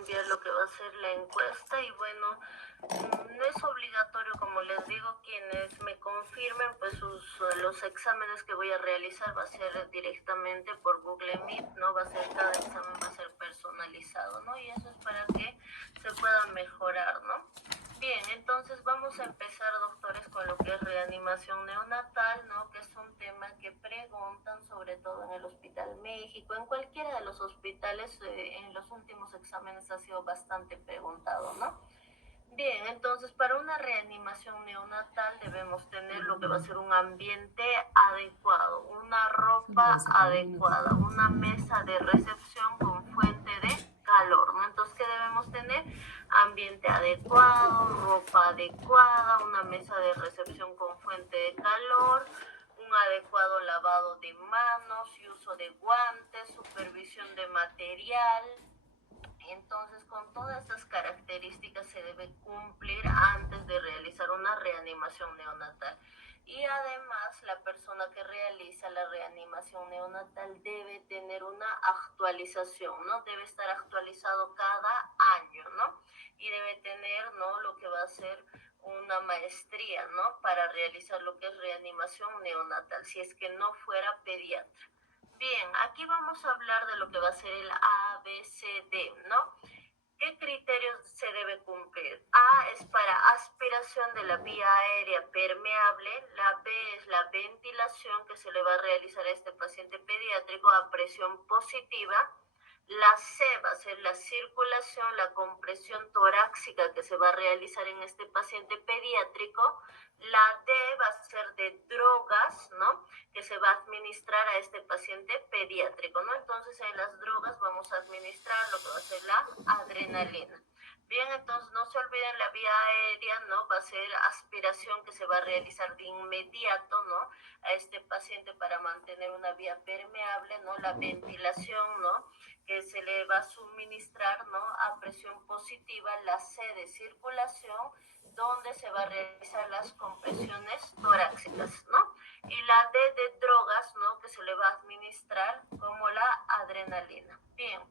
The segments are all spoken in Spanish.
enviar lo que va a ser la encuesta y bueno, no es obligatorio, como les digo, quienes me confirmen, pues los exámenes que voy a realizar va a ser directamente por Google Meet, ¿no? Cada examen va a ser personalizado, ¿no? Y eso es para que se pueda mejorar, ¿no? Bien, entonces vamos a empezar, doctores, con lo que es reanimación neonatal, ¿no? Que es un tema que preguntan sobre todo en el Hospital México, en cualquiera de los hospitales, en los últimos exámenes ha sido bastante preguntado, ¿no? Bien, entonces para una reanimación neonatal debemos tener lo que va a ser un ambiente adecuado, una ropa adecuada, una mesa de recepción con fuente de calor, ¿no? Entonces, ¿qué debemos tener? Ambiente adecuado, ropa adecuada, una mesa de recepción con fuente de calor, un adecuado lavado de manos y uso de guantes, supervisión de material. Entonces, con todas estas características se debe cumplir antes de realizar una reanimación neonatal. Y además, la persona que realiza la reanimación neonatal debe tener una actualización, ¿no? Debe estar actualizado cada año, ¿no? Y debe tener, ¿no? Lo que va a ser una maestría, ¿no? Para realizar lo que es reanimación neonatal, si es que no fuera pediatra. Bien, aquí vamos a hablar de lo que va a ser el ABCD, ¿no? ¿Qué criterios se debe cumplir? A es para aspiración de la vía aérea permeable, la B es la ventilación que se le va a realizar a este paciente pediátrico a presión positiva, la C va a ser la circulación, la compresión torácica que se va a realizar en este paciente pediátrico. La D va a ser de drogas, ¿no? Que se va a administrar a este paciente pediátrico, ¿no? Entonces, en las drogas vamos a administrar lo que va a ser la adrenalina. Bien, entonces no se olviden la vía aérea, ¿no? Va a ser aspiración que se va a realizar de inmediato, ¿no? A este paciente para mantener una vía permeable, ¿no? La ventilación, ¿no? Que se le va a suministrar, ¿no? A presión positiva, la C de circulación, donde se va a realizar las compresiones torácicas, ¿no? Y la D de drogas, ¿no? Que se le va a administrar como la adrenalina. Bien.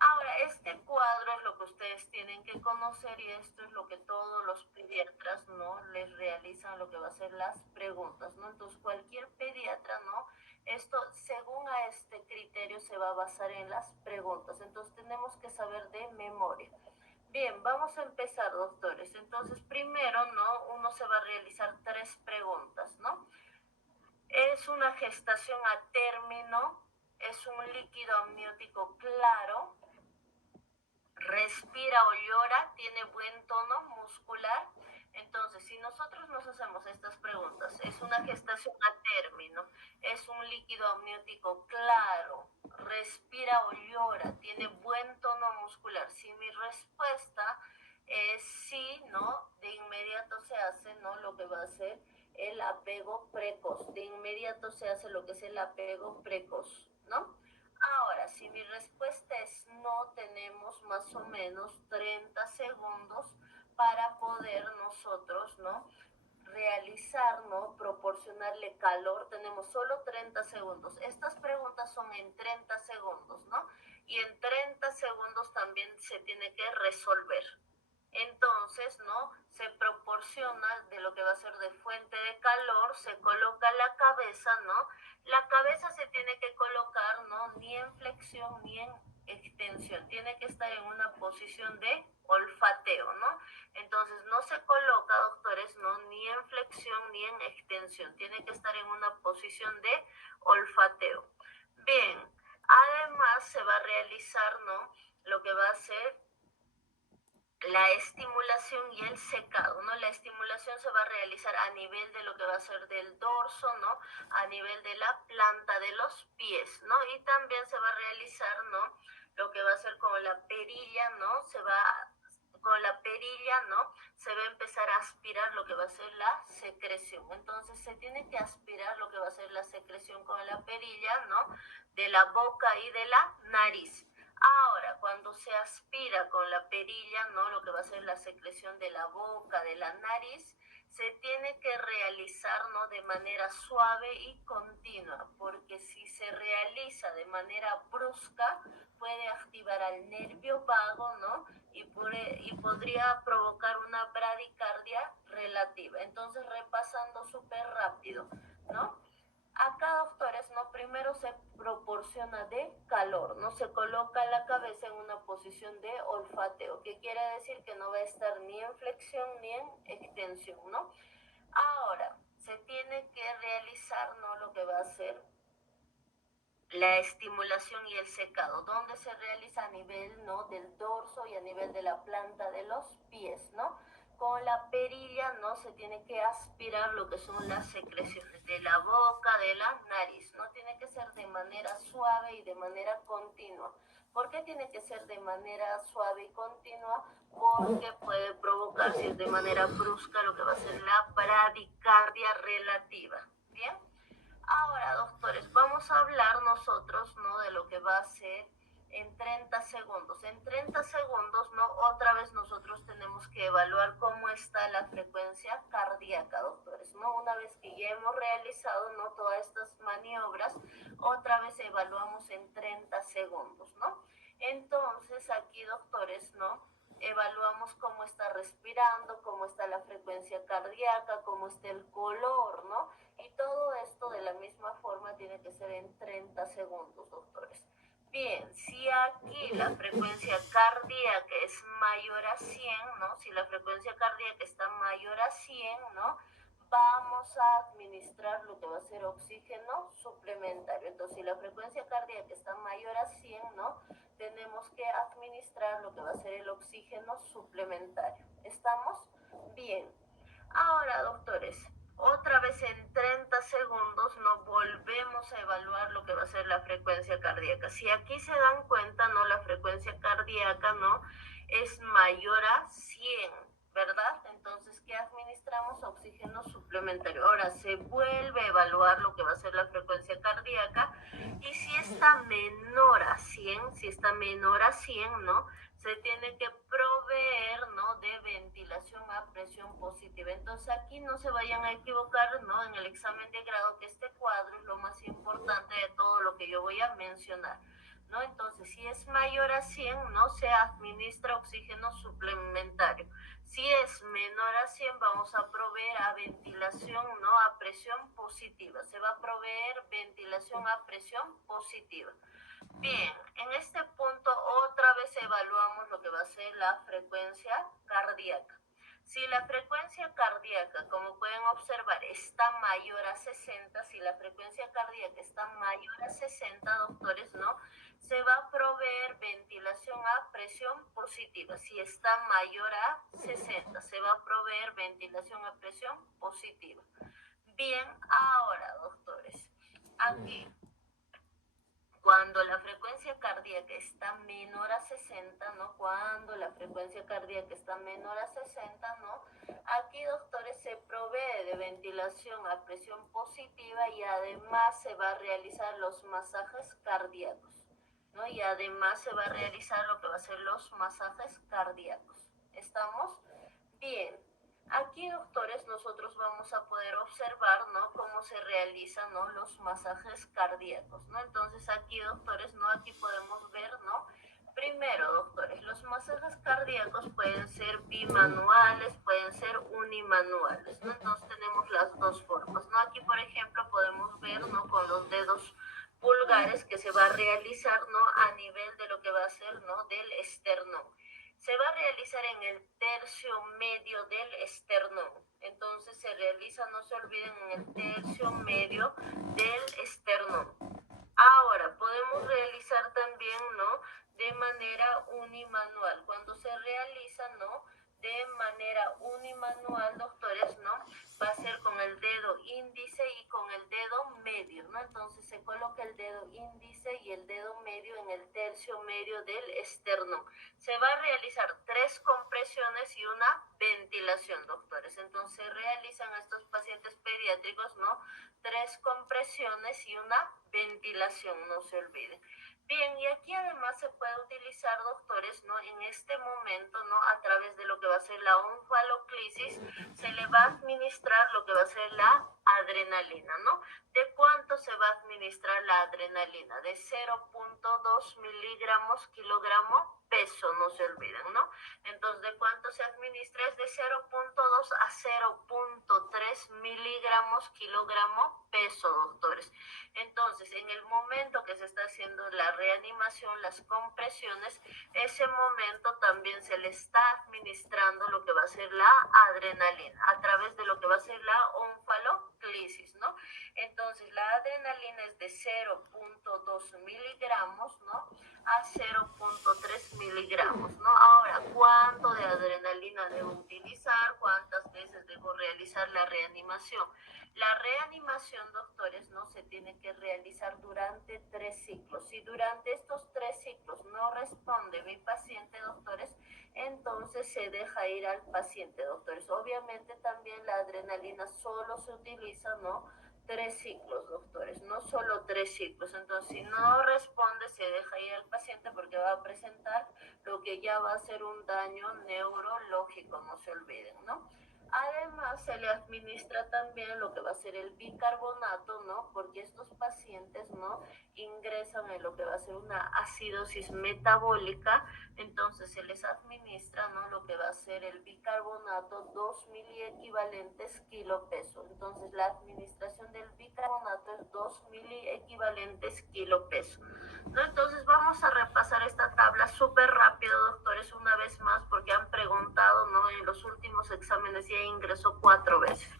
Ahora, este cuadro es lo que ustedes tienen que conocer y esto es lo que todos los pediatras, ¿no? Les realizan lo que va a ser las preguntas, ¿no? Entonces, cualquier pediatra, ¿no? Esto, según a este criterio, se va a basar en las preguntas. Entonces, tenemos que saber de memoria. Bien, vamos a empezar, doctores. Entonces, primero, ¿no? Uno se va a realizar 3 preguntas, ¿no? ¿Es una gestación a término? ¿Es un líquido amniótico claro? ¿Respira o llora? ¿Tiene buen tono muscular? Entonces, si nosotros nos hacemos estas preguntas, ¿es una gestación a término? ¿Es un líquido amniótico claro? ¿Respira o llora? ¿Tiene buen tono muscular? Si mi respuesta es sí, ¿no? De inmediato se hace, ¿no? Lo que va a ser el apego precoz. De inmediato se hace lo que es el apego precoz, ¿no? Ahora, si mi respuesta es no, tenemos más o menos 30 segundos para poder nosotros, ¿no? Realizar, ¿no? Proporcionarle calor. Tenemos solo 30 segundos. Estas preguntas son en 30 segundos, ¿no? Y en 30 segundos también se tiene que resolver. Entonces, ¿no? Se proporciona de lo que va a ser de fuente de calor, se coloca la cabeza, ¿no? La cabeza se tiene que colocar, ¿no? Ni en flexión ni en extensión, tiene que estar en una posición de olfateo, ¿no? Entonces no se coloca, doctores, ¿no? Ni en flexión ni en extensión, tiene que estar en una posición de olfateo. Bien, además se va a realizar, ¿no? Lo que va a ser la estimulación y el secado, ¿no? La estimulación se va a realizar a nivel de lo que va a ser del dorso, ¿no? A nivel de la planta de los pies, ¿no? Y también se va a realizar, ¿no? Lo que va a ser con la perilla, ¿no? Con la perilla, ¿no? Se va a empezar a aspirar lo que va a ser la secreción. Entonces se tiene que aspirar lo que va a ser la secreción con la perilla, ¿no? De la boca y de la nariz. Ahora, cuando se aspira con la perilla, ¿no? Lo que va a ser la secreción de la boca, de la nariz, se tiene que realizar, ¿no? De manera suave y continua, porque si se realiza de manera brusca, puede activar al nervio vago, ¿no? Y podría provocar una bradicardia relativa. Entonces, repasando súper rápido, ¿no? Acá, doctores, ¿no? Primero se proporciona de calor, ¿no? Se coloca la cabeza en una posición de olfateo, que quiere decir que no va a estar ni en flexión ni en extensión, ¿no? Ahora, se tiene que realizar, ¿no? Lo que va a ser la estimulación y el secado, donde se realiza a nivel, ¿no? Del dorso y a nivel de la planta de los pies, ¿no? Con la perilla, ¿no? Se tiene que aspirar lo que son las secreciones de la boca, de la nariz, ¿no? Tiene que ser de manera suave y de manera continua. ¿Por qué tiene que ser de manera suave y continua? Porque puede provocar, si es de manera brusca, lo que va a ser la bradicardia relativa. ¿Bien? Ahora, doctores, vamos a hablar nosotros, ¿no? De lo que va a ser en 30 segundos. En 30 segundos, ¿no? Otra vez nosotros tenemos que evaluar cómo está la frecuencia cardíaca, doctores, ¿no? Una vez que ya hemos realizado, ¿no? Todas estas maniobras, otra vez evaluamos en 30 segundos, ¿no? Entonces, aquí, doctores, ¿no? Evaluamos cómo está respirando, cómo está la frecuencia cardíaca, cómo está el color, ¿no? Y todo esto de la misma forma tiene que ser en 30 segundos, doctores. Bien, si aquí la frecuencia cardíaca es mayor a 100, ¿no? Si la frecuencia cardíaca está mayor a 100, ¿no? Vamos a administrar lo que va a ser oxígeno suplementario. Entonces, si la frecuencia cardíaca está mayor a 100, ¿no? Tenemos que administrar lo que va a ser el oxígeno suplementario. ¿Estamos? Bien. Ahora, doctores, otra vez en 30 segundos nos volvemos a evaluar lo que va a ser la frecuencia cardíaca. Si aquí se dan cuenta, ¿no? La frecuencia cardíaca, ¿no? Es mayor a 100, ¿verdad? Entonces, ¿qué administramos? Oxígeno suplementario. Ahora se vuelve a evaluar lo que va a ser la frecuencia cardíaca y si está menor a 100, si está menor a 100, ¿no? Se tiene que proveer, ¿no? De ventilación a presión positiva. Entonces aquí no se vayan a equivocar, ¿no? En el examen de grado, que este cuadro es lo más importante de todo lo que yo voy a mencionar, ¿no? Entonces, si es mayor a 100, no se administra oxígeno suplementario. Si es menor a 100, vamos a proveer a ventilación, ¿no? A presión positiva. Se va a proveer ventilación a presión positiva. Bien, en este punto otra vez evaluamos lo que va a ser la frecuencia cardíaca. Si la frecuencia cardíaca, como pueden observar, está mayor a 60, si la frecuencia cardíaca está mayor a 60, doctores, ¿no? Se va a proveer ventilación a presión positiva. Si está mayor a 60, se va a proveer ventilación a presión positiva. Bien, ahora, doctores, aquí cuando la frecuencia cardíaca está menor a 60, ¿no? Cuando la frecuencia cardíaca está menor a 60, ¿no? Aquí, doctores, se provee de ventilación a presión positiva y además se va a realizar los masajes cardíacos, ¿no? Y además se va a realizar lo que va a ser los masajes cardíacos. ¿Estamos? Bien. Aquí, doctores, nosotros vamos a poder observar, ¿no? Cómo se realizan, ¿no? Los masajes cardíacos, ¿no? Entonces aquí, doctores, ¿no? Aquí podemos ver, ¿no? Primero, doctores, los masajes cardíacos pueden ser bimanuales, pueden ser unimanuales, ¿no? Entonces tenemos las dos formas, ¿no? Aquí, por ejemplo, podemos ver, ¿no? Con los dedos pulgares que se va a realizar, ¿no? A nivel de lo que va a ser, ¿no? Del esternón. Se va a realizar en el tercio medio del esternón. Entonces se realiza, no se olviden, en el tercio medio del esternón. Ahora, podemos realizar también, ¿no? De manera unimanual. Cuando se realiza, ¿no? De manera unimanual, doctores, ¿no? Va a ser con el dedo índice y con el dedo medio, ¿no? Entonces se coloca el dedo índice y el dedo medio en el tercio medio del esternón. Se va a realizar 3 compresiones y una ventilación, doctores. Entonces se realizan a estos pacientes pediátricos, ¿no? 3 compresiones y una ventilación, no se olviden. Bien, y aquí además se puede utilizar, doctores, ¿no? En este momento, ¿no? A través de lo que va a ser la onfaloclisis, se le va a administrar lo que va a ser la adrenalina, ¿no? ¿De cuánto se va a administrar la adrenalina? De 0,2 miligramos kilogramo peso, no se olviden, ¿no? Entonces, ¿de cuánto se administra? Es de 0,2 a 0,3 miligramos kilogramo peso, doctores. Entonces, en el momento que se está haciendo la reanimación, las compresiones, ese momento también se le está administrando lo que va a ser la adrenalina a través de lo que va a ser la onfaloclisis, ¿no? Entonces, la adrenalina es de 0,2 miligramos, ¿no? A 0,3 miligramos, ¿no? Ahora, ¿cuánto de adrenalina debo utilizar? ¿Cuántas veces debo realizar la reanimación? La reanimación, doctores, no se tiene que realizar durante 3 ciclos. Si durante estos 3 ciclos no responde mi paciente, doctores, entonces se deja ir al paciente, doctores. Obviamente también la adrenalina solo se utiliza, ¿no? 3 ciclos, doctores, no solo 3 ciclos. Entonces, si no responde, se deja ir al paciente porque va a presentar lo que ya va a ser un daño neurológico, no se olviden, ¿no? Además, se le administra también lo que va a ser el bicarbonato, ¿no? Porque estos pacientes, ¿no? Ingresan en lo que va a ser una acidosis metabólica, entonces se les administra, ¿no? Lo que va a ser el bicarbonato, 2 miliequivalentes kilo peso. Entonces, la administración del bicarbonato es 2 miliequivalentes kilo peso, ¿no? Entonces vamos a repasar esta tabla súper rápido, doctores, una vez más, porque han preguntado, ¿no? En los últimos exámenes ya ingresó 4 veces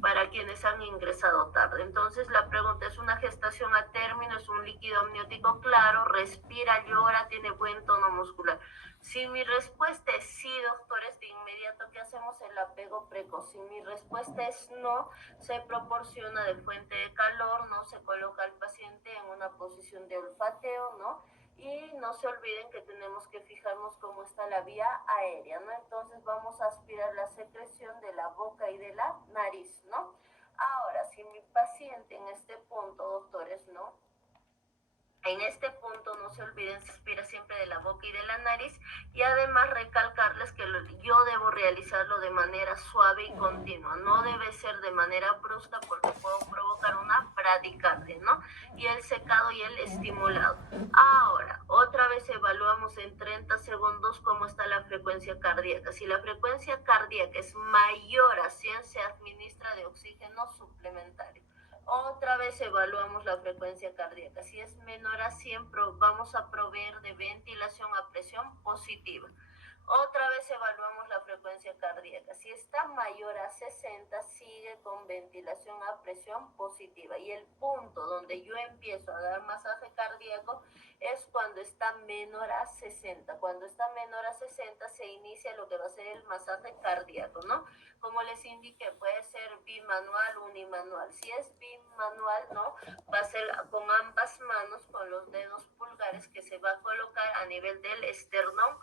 para quienes han ingresado tarde. Entonces la pregunta es: una gestación a término, es un líquido amniótico claro, respira, llora, tiene buen tono muscular. Si mi respuesta es sí, doctores, de inmediato, ¿qué hacemos? El apego precoz. Si mi respuesta es no, se proporciona de fuente de calor, no se coloca al paciente en una posición de olfateo, ¿no? Y no se olviden que tenemos que fijarnos cómo está la vía aérea, ¿no? Entonces vamos a aspirar la secreción de la boca y de la nariz, ¿no? Ahora, si mi paciente en este punto, doctores, ¿no? En este punto no se olviden, se aspira siempre de la boca y de la nariz, y además recalcarles que yo debo realizarlo de manera suave y continua, no debe ser de manera brusca porque puedo provocar una bradicardia, ¿no? Y el secado y el estimulado. Ahora, otra vez evaluamos en 30 segundos cómo está la frecuencia cardíaca. Si la frecuencia cardíaca es mayor a 100, se administra de oxígeno suplementario. Otra vez evaluamos la frecuencia cardíaca. Si es menor a 100, vamos a proveer de ventilación a presión positiva. Otra vez evaluamos la frecuencia cardíaca. Si está mayor a 60, sigue con ventilación a presión positiva. Y el punto donde yo empiezo a dar masaje cardíaco es cuando está menor a 60. Cuando está menor a 60 se inicia lo que va a ser el masaje cardíaco, ¿no? Como les indiqué, puede ser bimanual, unimanual. Si es bimanual, ¿no? Va a ser con ambas manos, con los dedos pulgares, que se va a colocar a nivel del esternón,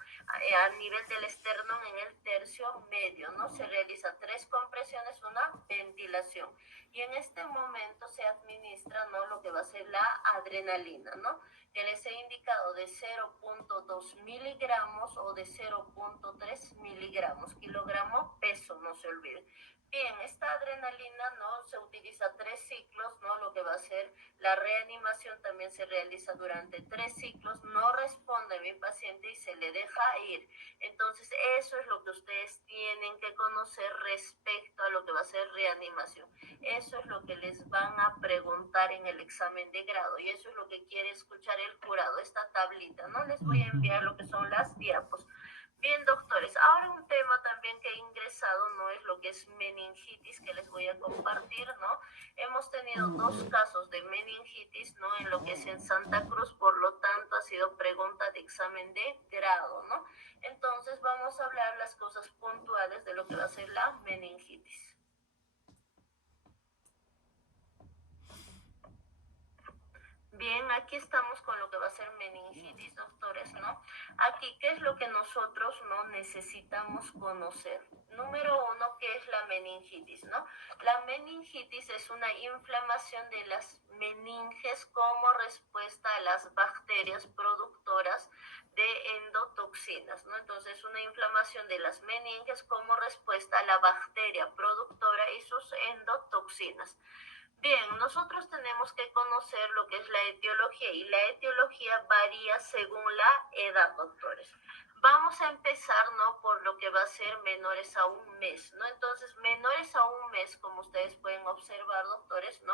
en el tercio medio, ¿no? Se realizan 3 compresiones, una ventilación. Y en este momento se administra, ¿no? Lo que va a ser la adrenalina, ¿no? Que les he indicado de 0,2 miligramos o de 0,3 miligramos kilogramo peso, no se olviden. Bien, esta adrenalina, ¿no? Se utiliza 3 ciclos, ¿no? Lo que va a ser la reanimación también se realiza durante 3 ciclos, no responde mi paciente y se le deja ir. Entonces, eso es lo que ustedes tienen que conocer respecto a lo que va a ser reanimación. Eso es lo que les van a preguntar en el examen de grado y eso es lo que quiere escuchar el jurado, esta tablita, ¿no? Les voy a enviar lo que son las diapos. Bien, doctores, ahora un tema también que he ingresado, ¿no? Es lo que es meningitis, que les voy a compartir, ¿no? Hemos tenido 2 casos de meningitis, ¿no? En lo que es en Santa Cruz, por lo tanto ha sido pregunta de examen de grado, ¿no? Entonces vamos a hablar las cosas puntuales de lo que va a ser la meningitis. Bien, aquí estamos con lo que va a ser meningitis, doctores, ¿no? Aquí, ¿qué es lo que nosotros no necesitamos conocer? Número uno, ¿qué es la meningitis, no? La meningitis es una inflamación de las meninges como respuesta a las bacterias productoras de endotoxinas, ¿no? Entonces, una inflamación de las meninges como respuesta a la bacteria productora y sus endotoxinas. Bien, nosotros tenemos que conocer lo que es la etiología y la etiología varía según la edad, doctores. Vamos a empezar, ¿no? Por lo que va a ser menores a un mes, ¿no? Entonces, menores a un mes, como ustedes pueden observar, doctores, ¿no?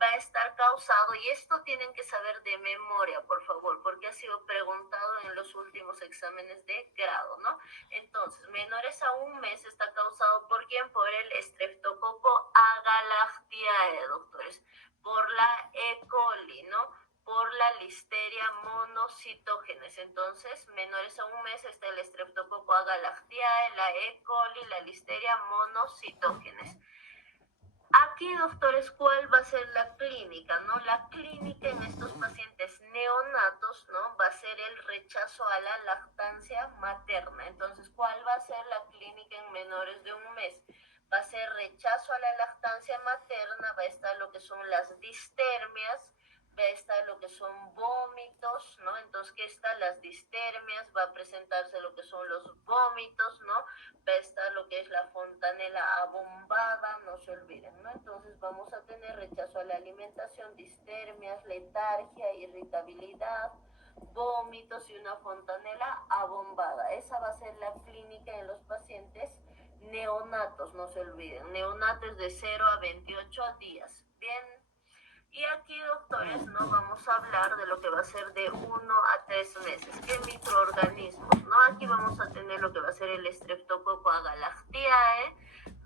Va a estar causado, y esto tienen que saber de memoria, por favor, porque ha sido preguntado en los últimos exámenes de grado, ¿no? Entonces, menores a un mes está causado por quién? Por el Streptococcus agalactiae, doctores, por la E. coli, ¿no? Por la Listeria monocytogenes. Entonces, menores a un mes está el Streptococcus agalactiae, la E. coli, la Listeria monocytogenes. Aquí, doctores, ¿cuál va a ser la clínica, no? La clínica en estos pacientes neonatos, ¿no? Va a ser el rechazo a la lactancia materna. Entonces, ¿cuál va a ser la clínica en menores de un mes? Va a ser rechazo a la lactancia materna, va a estar lo que son las distermias, va a estar lo que son vómitos, ¿no? Entonces, ¿qué están las distermias? Va a presentarse lo que son los vómitos, ¿no? Va a estar lo que es la fontanela abombada, no se olviden, ¿no? Entonces vamos a tener rechazo a la alimentación, distermias, letargia, irritabilidad, vómitos y una fontanela abombada. Esa va a ser la clínica en los pacientes neonatos, no se olviden, neonatos de 0 a 28 días. Bien, y aquí, doctores, no vamos a hablar de lo que va a ser de 1 a 3 meses. ¿Qué microorganismos? ¿No? Aquí vamos a tener lo que va a ser el Streptococcus agalactiae,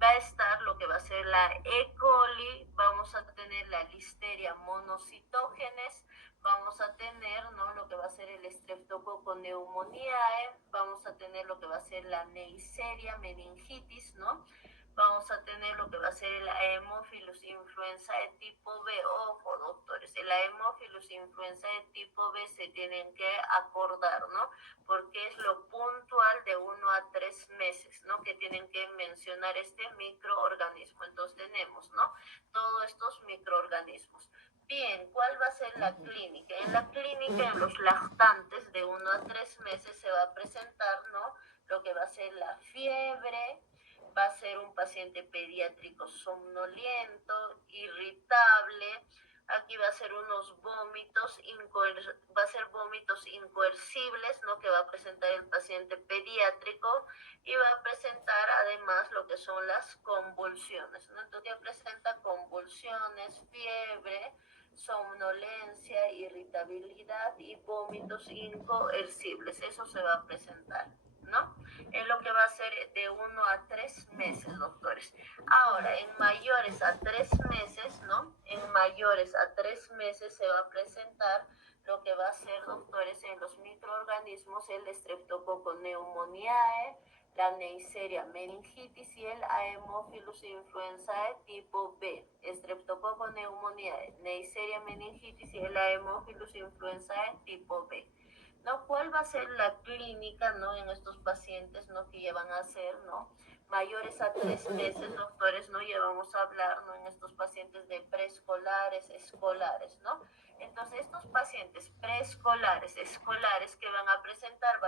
va a estar lo que va a ser la E. coli, vamos a tener la Listeria monocytogenes, vamos a tener, ¿no? Lo que va a ser el Streptococcus pneumoniae, vamos a tener lo que va a ser la Neisseria meningitis, ¿no? Vamos a tener lo que va a ser el Haemophilus influenzae tipo B. Ojo, doctores, el Haemophilus influenzae tipo B se tienen que acordar, ¿no? Porque es lo puntual de 1 a 3 meses, ¿no? Que tienen que mencionar este microorganismo. Entonces tenemos, ¿no? Todos estos microorganismos. Bien, ¿cuál va a ser la clínica? En la clínica, en los lactantes de 1 a 3 meses se va a presentar, ¿no? Lo que va a ser la fiebre, va a ser un paciente pediátrico somnoliento, irritable, aquí va a ser unos vómitos, va a ser vómitos incoercibles, ¿no? Que va a presentar el paciente pediátrico y va a presentar además lo que son las convulsiones, ¿no? Entonces presenta convulsiones, fiebre, somnolencia, irritabilidad y vómitos incoercibles, eso se va a presentar, ¿no? Es lo que va a ser de 1 a 3 meses, doctores. Ahora, en mayores a 3 meses, ¿no? En mayores a 3 meses se va a presentar lo que va a ser, doctores, en los microorganismos, el Streptococcus pneumoniae, la Neisseria meningitis y el Haemophilus influenzae tipo B. Streptococcus pneumoniae, Neisseria meningitis y el Haemophilus influenzae tipo B. ¿No? ¿Cuál va a ser la clínica, ¿no? En estos pacientes, ¿no? Que ya van a ser, ¿no? Mayores a 3 meses, doctores, ¿no? Ya vamos a hablar, ¿no? En estos pacientes de preescolares, escolares, ¿no? Entonces, estos pacientes preescolares, escolares que van a presentar,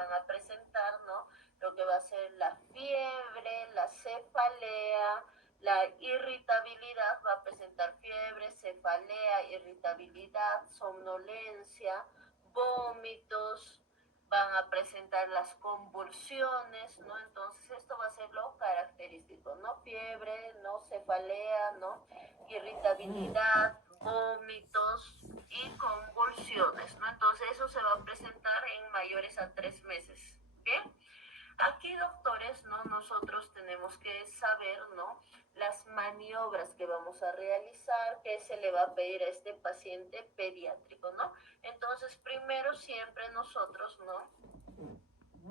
¿no? Lo que va a ser la fiebre, la cefalea, la irritabilidad, va a presentar fiebre, cefalea, irritabilidad, somnolencia, vómitos, van a presentar las convulsiones, ¿no? Entonces esto va a ser lo característico, ¿no? Fiebre, ¿no? Cefalea, ¿no? Irritabilidad, vómitos y convulsiones, ¿no? Entonces eso se va a presentar en mayores a 3 meses, ¿bien? Aquí, doctores, ¿no? Nosotros tenemos que saber, ¿no? Las maniobras que vamos a realizar, que se le va a pedir a este paciente pediátrico, ¿no? Entonces, primero siempre nosotros, ¿no?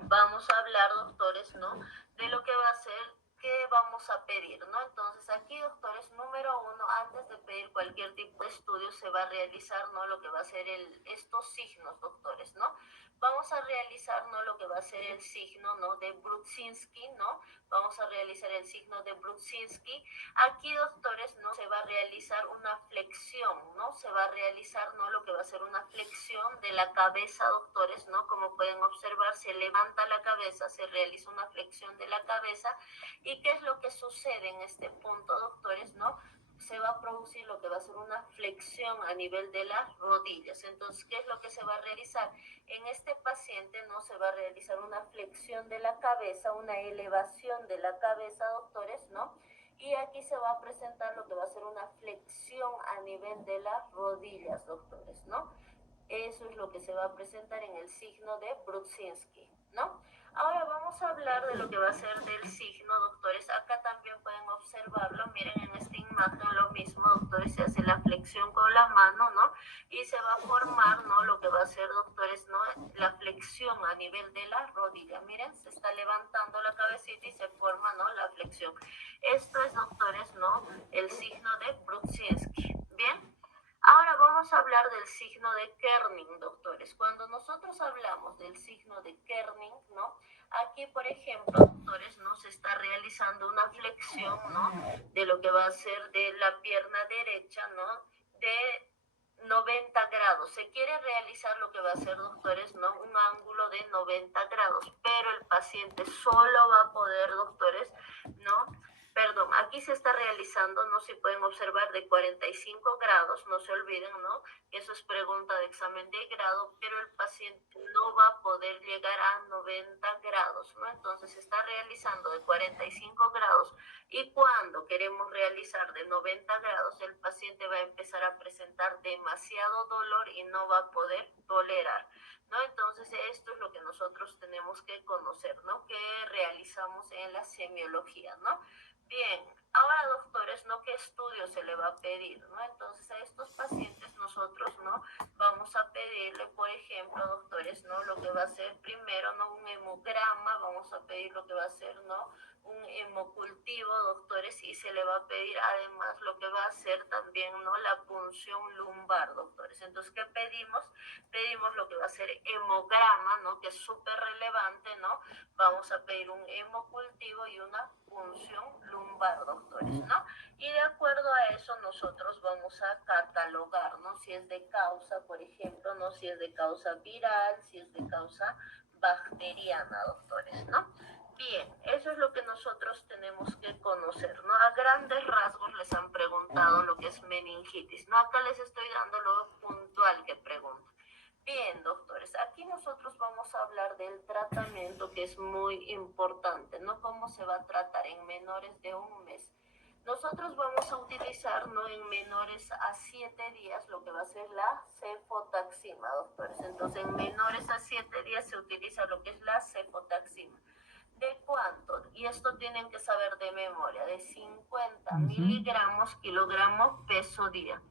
Vamos a hablar, doctores, ¿no? De lo que va a ser ¿qué vamos a pedir, no? Entonces aquí, doctores, número uno, antes de pedir cualquier tipo de estudio, se va a realizar, ¿no? Lo que va a ser estos signos, doctores, ¿no? Vamos a realizar, ¿no? Lo que va a ser el signo, ¿no? De Brudzinski, ¿no? Vamos a realizar el signo de Brudzinski. Aquí, doctores, ¿no? Se va a realizar una flexión, ¿no? Se va a realizar, ¿no? Lo que va a ser una flexión de la cabeza, doctores, ¿no? Como pueden observar, se levanta la cabeza, se realiza una flexión de la cabeza. ¿Y qué es lo que sucede en este punto, doctores, no? Se va a producir lo que va a ser una flexión a nivel de las rodillas. Entonces, ¿qué es lo que se va a realizar? En este paciente no se va a realizar una flexión de la cabeza, una elevación de la cabeza, doctores, ¿no? Y aquí se va a presentar lo que va a ser una flexión a nivel de las rodillas, doctores, ¿no? Eso es lo que se va a presentar en el signo de Brudzinski, ¿no? Ahora vamos a hablar de lo que va a ser del signo, doctores. Acá también pueden observarlo. Miren en esta imagen lo mismo, doctores. Se hace la flexión con la mano, ¿no? Y se va a formar, ¿no? Lo que va a ser, doctores, ¿no? La flexión a nivel de la rodilla. Miren, se está levantando la cabecita y se forma, ¿no? La flexión. Esto es, doctores, ¿no? El signo de Brudzinski. ¿Bien? Ahora vamos a hablar del signo de Kerning, doctores. Cuando nosotros hablamos del signo de Kerning, ¿no? Aquí, por ejemplo, doctores, ¿no? Se está realizando una flexión, ¿no? De lo que va a ser de la pierna derecha, ¿no? De 90 grados. Se quiere realizar lo que va a ser, doctores, ¿no? Un ángulo de 90 grados, pero el paciente solo va a poder, doctores, ¿no? Perdón, aquí se está realizando, no se pueden observar, de 45 grados, no se olviden, ¿no? Eso es pregunta de examen de grado, pero el paciente no va a poder llegar a 90 grados, ¿no? Entonces se está realizando de 45 grados y cuando queremos realizar de 90 grados, el paciente va a empezar a presentar demasiado dolor y no va a poder tolerar, ¿no? Entonces esto es lo que nosotros tenemos que conocer, ¿no? Que realizamos en la semiología, ¿no? Bien, ahora, doctores, ¿no? ¿Qué estudio se le va a pedir, no? Entonces a estos pacientes nosotros, ¿no? Vamos a pedirle, por ejemplo, doctores, ¿no? Lo que va a ser primero, ¿no? Un hemograma, vamos a pedir lo que va a ser, ¿no? Un hemocultivo, doctores, y se le va a pedir además lo que va a ser también, ¿no? La punción lumbar, doctores. Entonces, ¿qué pedimos? Pedimos lo que va a ser hemograma, ¿no? Que es súper relevante, ¿no? Vamos a pedir un hemocultivo y una punción lumbar, doctores, ¿no? Y de acuerdo a eso nosotros vamos a catalogar, ¿no? Si es de causa, por ejemplo, ¿no? Si es de causa viral, si es de causa bacteriana, doctores, ¿no? Bien, eso es lo que nosotros tenemos que conocer, ¿no? A grandes rasgos les han preguntado lo que es meningitis, ¿no? Acá les estoy dando lo puntual que preguntan. Bien, doctores, aquí nosotros vamos a hablar del tratamiento que es muy importante, ¿no? Cómo se va a tratar en menores de un mes. Nosotros vamos a utilizar, ¿no? En menores a 7 días lo que va a ser la cefotaxima, doctores. Entonces, en menores a 7 días se utiliza lo que es la cefotaxima. ¿De cuánto? Y esto tienen que saber de memoria, de 50 miligramos kilogramo peso día.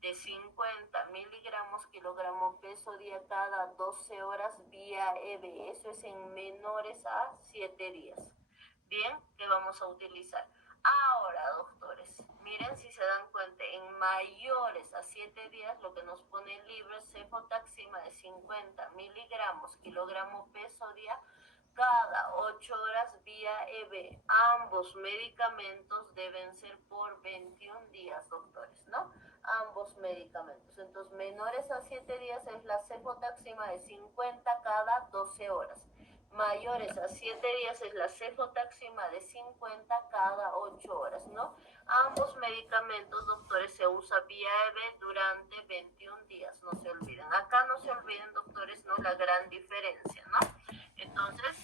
De 50 miligramos kilogramo peso día cada 12 horas vía EB. Eso es en menores a 7 días. Bien, ¿qué vamos a utilizar? Ahora, doctores, miren si se dan cuenta, en mayores a 7 días lo que nos pone libre es cefotaxima de 50 miligramos kilogramo peso día cada 8 horas vía EB. Ambos medicamentos deben ser por 21 días, doctores, ¿no? Ambos medicamentos. Entonces, menores a 7 días es la cefotaxima de 50 cada 12 horas. Mayores a 7 días es la cefotaxima de 50 cada 8 horas, ¿no? Ambos medicamentos, doctores, se usa vía EB durante 21 días, no se olviden. Acá no se olviden, doctores, ¿no? La gran diferencia, ¿no? Entonces,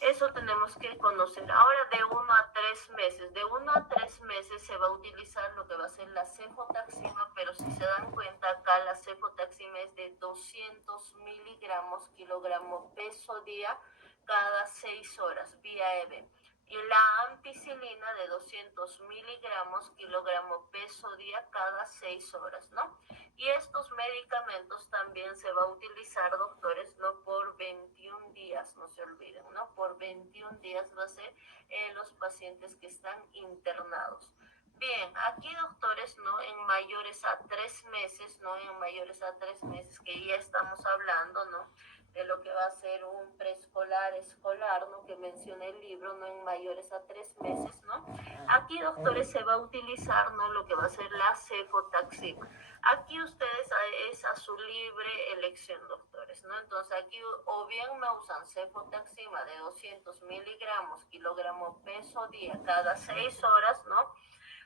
eso tenemos que conocer. Ahora, de 1 a 3 meses. De 1 a 3 meses se va a utilizar lo que va a ser la cefotaxima, pero si se dan cuenta, acá la cefotaxima es de 200 miligramos kilogramo peso día cada 6 horas, vía EB. Y la ampicilina de 200 miligramos kilogramo peso día cada 6 horas, ¿no? Y estos medicamentos también se va a utilizar, doctores, no por 21 días, no se olviden, ¿no? Por 21 días va a ser en los pacientes que están internados. Bien, aquí, doctores, ¿no? En mayores a 3 meses, ¿no? En mayores a 3 meses, que ya estamos hablando, ¿no? De lo que va a ser un preescolar, escolar, ¿no? Que menciona el libro, ¿no? En mayores a 3 meses, ¿no? Aquí, doctores, se va a utilizar, ¿no? Lo que va a ser la cefotaxima. Aquí ustedes es a su libre elección, doctores, ¿no? Entonces aquí o bien me usan cefotaxima de 200 miligramos, kilogramo peso día, cada 6 horas, ¿no?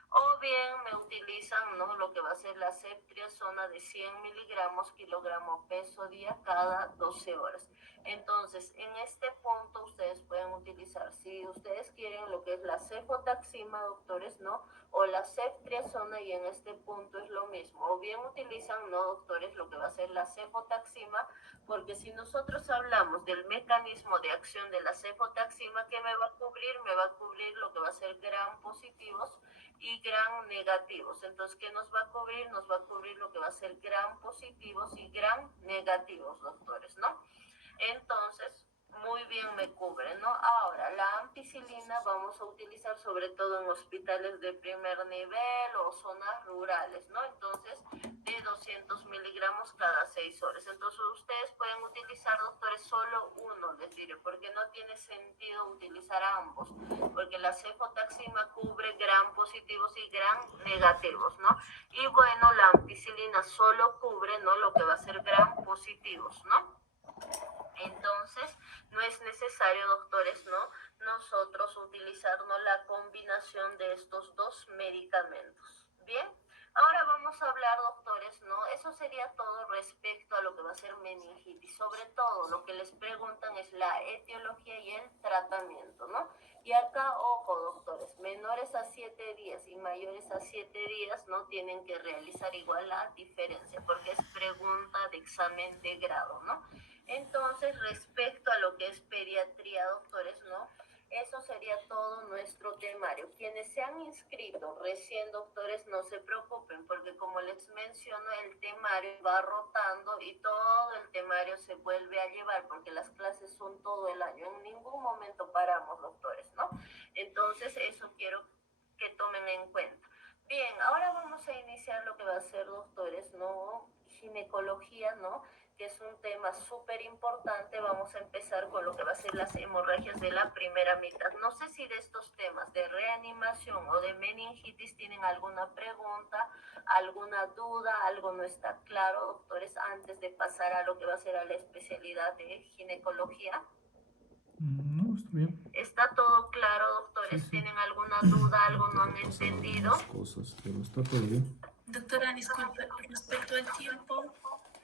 O bien me utilizan, ¿no? Lo que va a ser la ceftriaxona de 100 miligramos kilogramo peso día cada 12 horas. Entonces, en este punto ustedes pueden utilizar, si ustedes quieren lo que es la cefotaxima, doctores, ¿no? O la ceftriaxona, y en este punto es lo mismo. O bien utilizan, ¿no, doctores? Lo que va a ser la cefotaxima, porque si nosotros hablamos del mecanismo de acción de la cefotaxima, ¿qué me va a cubrir? Me va a cubrir lo que va a ser gram positivos y gram negativos. Entonces, ¿qué nos va a cubrir? Nos va a cubrir lo que va a ser gram positivos y gram negativos, doctores, ¿no? Entonces, muy bien me cubre, ¿no? Ahora, la ampicilina vamos a utilizar sobre todo en hospitales de primer nivel o zonas rurales, ¿no? Entonces, de 200 miligramos cada 6 horas. Entonces, ustedes pueden utilizar, doctores, solo uno, les diré, porque no tiene sentido utilizar ambos, porque la cefotaxima cubre gram positivos y gram negativos, ¿no? Y bueno, la ampicilina solo cubre, ¿no? Lo que va a ser gram positivos, ¿no? Entonces, no es necesario, doctores, ¿no? Nosotros utilizarnos la combinación de estos dos medicamentos. Bien, ahora vamos a hablar, doctores, ¿no? Eso sería todo respecto a lo que va a ser meningitis. Sobre todo, lo que les preguntan es la etiología y el tratamiento, ¿no? Y acá, ojo, doctores, menores a 7 días y mayores a 7 días no tienen que realizar igual la diferencia, porque es pregunta de examen de grado, ¿no? Entonces, respecto a lo que es pediatría, doctores, ¿no? Eso sería todo nuestro temario. Quienes se han inscrito recién, doctores, no se preocupen, porque como les menciono, el temario va rotando y todo el temario se vuelve a llevar, porque las clases son todo el año. En ningún momento paramos, doctores, ¿no? Entonces, eso quiero que tomen en cuenta. Bien, ahora vamos a iniciar lo que va a ser, doctores, ¿no? Ginecología, ¿no? Que es un tema súper importante. Vamos a empezar con lo que va a ser las hemorragias de la primera mitad. No sé si de estos temas de reanimación o de meningitis tienen alguna pregunta, alguna duda, algo no está claro, doctores, antes de pasar a lo que va a ser a la especialidad de ginecología. No, está bien. ¿Está todo claro, doctores? Sí. ¿Tienen alguna duda, algo no han entendido? Cosas, pero está todo bien. Doctora, disculpe, respecto al tiempo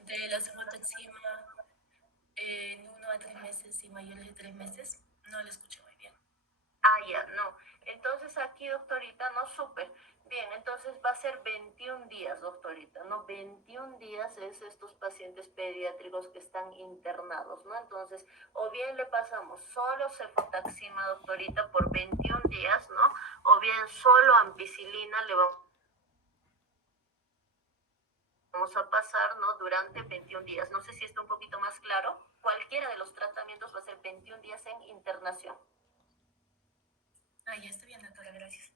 de la cefotaxima en 1 a 3 meses y mayores de 3 meses, no la escuché muy bien. Ah, ya, no. Entonces aquí, doctorita, no, súper. Bien, entonces va a ser 21 días, doctorita, ¿no? 21 días es estos pacientes pediátricos que están internados, ¿no? Entonces, o bien le pasamos solo cefotaxima, doctorita, por 21 días, ¿no? O bien solo ampicilina le vamos a pasar, ¿no? Durante 21 días. No sé si está un poquito más claro. Cualquiera de los tratamientos va a ser 21 días en internación. Ah, ya está bien, doctora, gracias.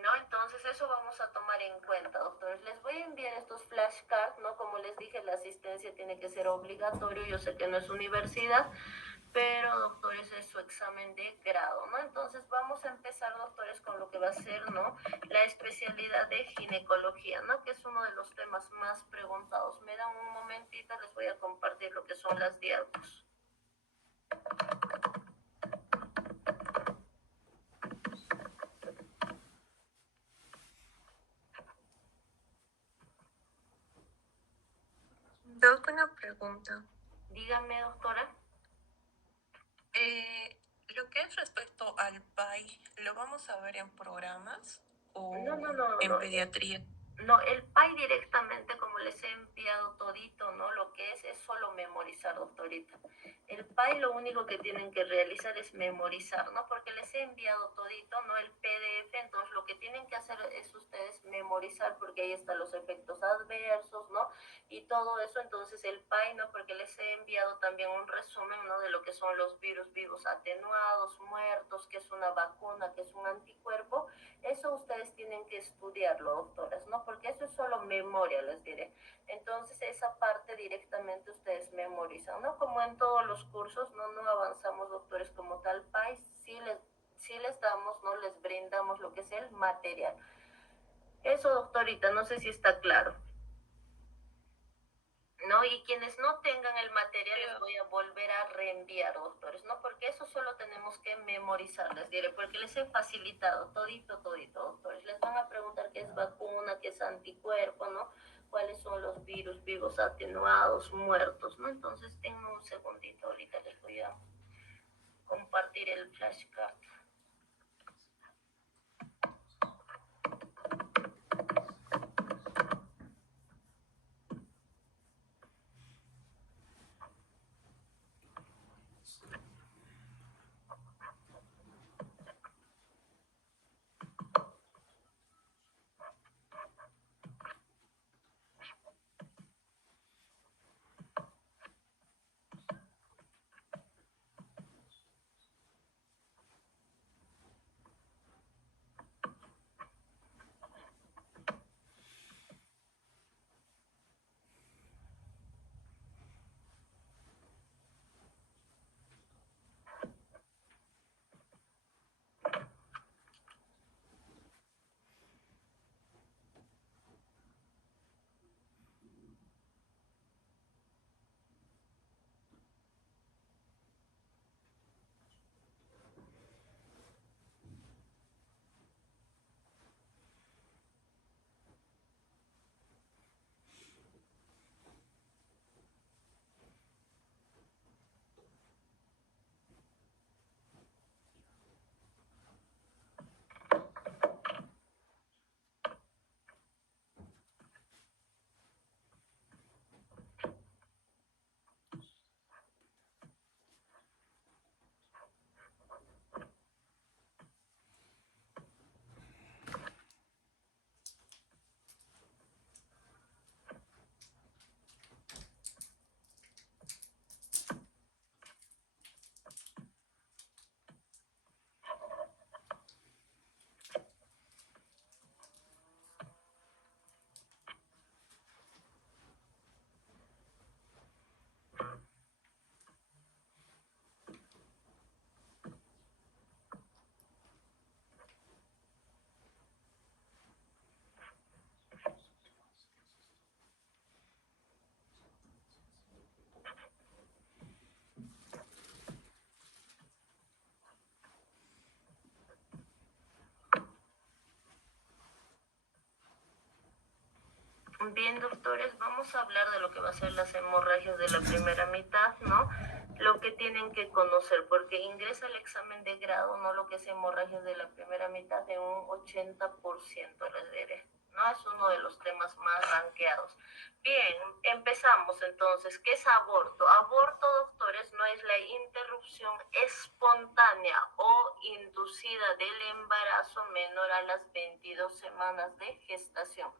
¿No? Entonces eso vamos a tomar en cuenta, doctores. Les voy a enviar estos flashcards, ¿no? Como les dije, la asistencia tiene que ser obligatorio. Yo sé que no es universidad, pero, doctores, es su examen de grado, ¿no? Entonces vamos a empezar, doctores, con lo que va a ser, ¿no? La especialidad de ginecología, ¿no? Que es uno de los temas más preguntados. Me dan un momentito, les voy a compartir lo que son las diapos. Doc, una pregunta. Dígame, doctora. Lo que es respecto al PAI, ¿lo vamos a ver en programas o No, en pediatría? No, el PAI directamente, como les he enviado todito, ¿no? Lo que es solo memoria. memorizar, doctorita. El PAI lo único que tienen que realizar es memorizar, ¿no? Porque les he enviado todito, ¿no? El PDF, entonces lo que tienen que hacer es ustedes memorizar, porque ahí están los efectos adversos, ¿no? Y todo eso, entonces el PAI, ¿no? Porque les he enviado también un resumen, ¿no? De lo que son los virus vivos atenuados, muertos, que es una vacuna, que es un anticuerpo. Eso ustedes tienen que estudiarlo, doctoras, ¿no? Porque eso es solo memoria, les diré. Entonces esa parte directamente ustedes memorizan, ¿no? Como en todos los cursos, no avanzamos, doctores, como tal país, sí les damos, no les brindamos lo que es el material. Eso, doctorita, no sé si está claro. ¿No? Y quienes no tengan el material les voy a volver a reenviar, doctores, ¿no? Porque eso solo tenemos que memorizar, les diré, porque les he facilitado todito, doctores. Les van a preguntar qué es vacuna, qué es anticuerpo, ¿no? Cuáles son los virus vivos atenuados, muertos, ¿no? Entonces, tengo un segundito, ahorita les voy a compartir el flashcard. Bien, doctores, vamos a hablar de lo que va a ser las hemorragias de la primera mitad, ¿no? Lo que tienen que conocer, porque ingresa el examen de grado, ¿no? Lo que es hemorragias de la primera mitad de un 80%, les diré, ¿no? Es uno de los temas más ranqueados. Bien, empezamos entonces. ¿Qué es aborto? Aborto, doctores, no es la interrupción espontánea o inducida del embarazo menor a las 22 semanas de gestación.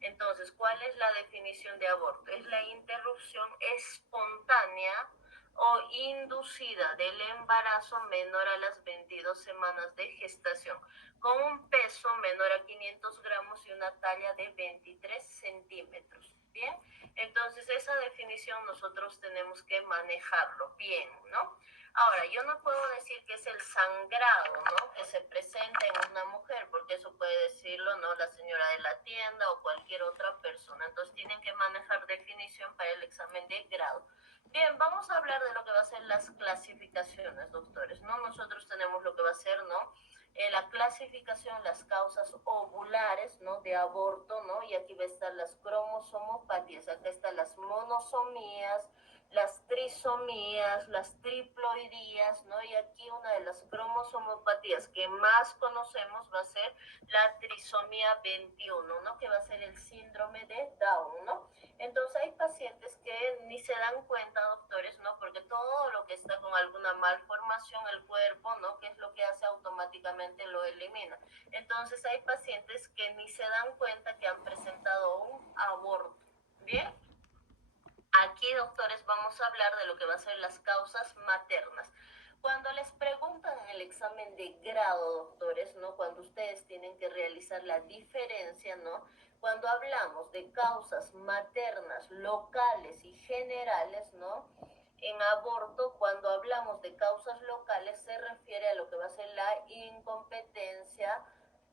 Entonces, ¿cuál es la definición de aborto? Es la interrupción espontánea o inducida del embarazo menor a las 22 semanas de gestación, con un peso menor a 500 gramos y una talla de 23 centímetros. Bien, entonces esa definición nosotros tenemos que manejarlo bien, ¿no? Ahora, yo no puedo decir que es el sangrado, ¿no? Que se presenta en una mujer, porque eso puede decirlo, ¿no? La señora de la tienda o cualquier otra persona. Entonces tienen que manejar definición para el examen de grado. Bien, vamos a hablar de lo que va a ser las clasificaciones, doctores, ¿no? Nosotros tenemos lo que va a ser, ¿no? La clasificación, las causas ovulares, ¿no? De aborto, ¿no? Y aquí va a estar las cromosomopatías, acá están las monosomías, las trisomías, trisomías, las triploidías, ¿no? Y aquí una de las cromosomopatías que más conocemos va a ser la trisomía 21, ¿no? Que va a ser el síndrome de Down, ¿no? Entonces hay pacientes que ni se dan cuenta, doctores, ¿no? Porque todo lo que está con alguna malformación, el cuerpo, ¿no? ¿Qué es lo que hace? Automáticamente lo elimina. Entonces hay pacientes que ni se dan cuenta que han presentado un aborto. ¿Bien? Aquí, doctores, vamos a hablar de lo que va a ser las causas maternas. Cuando les preguntan en el examen de grado, doctores, ¿no? Cuando ustedes tienen que realizar la diferencia, ¿no? Cuando hablamos de causas maternas, locales y generales, ¿no? En aborto, cuando hablamos de causas locales, se refiere a lo que va a ser la incompetencia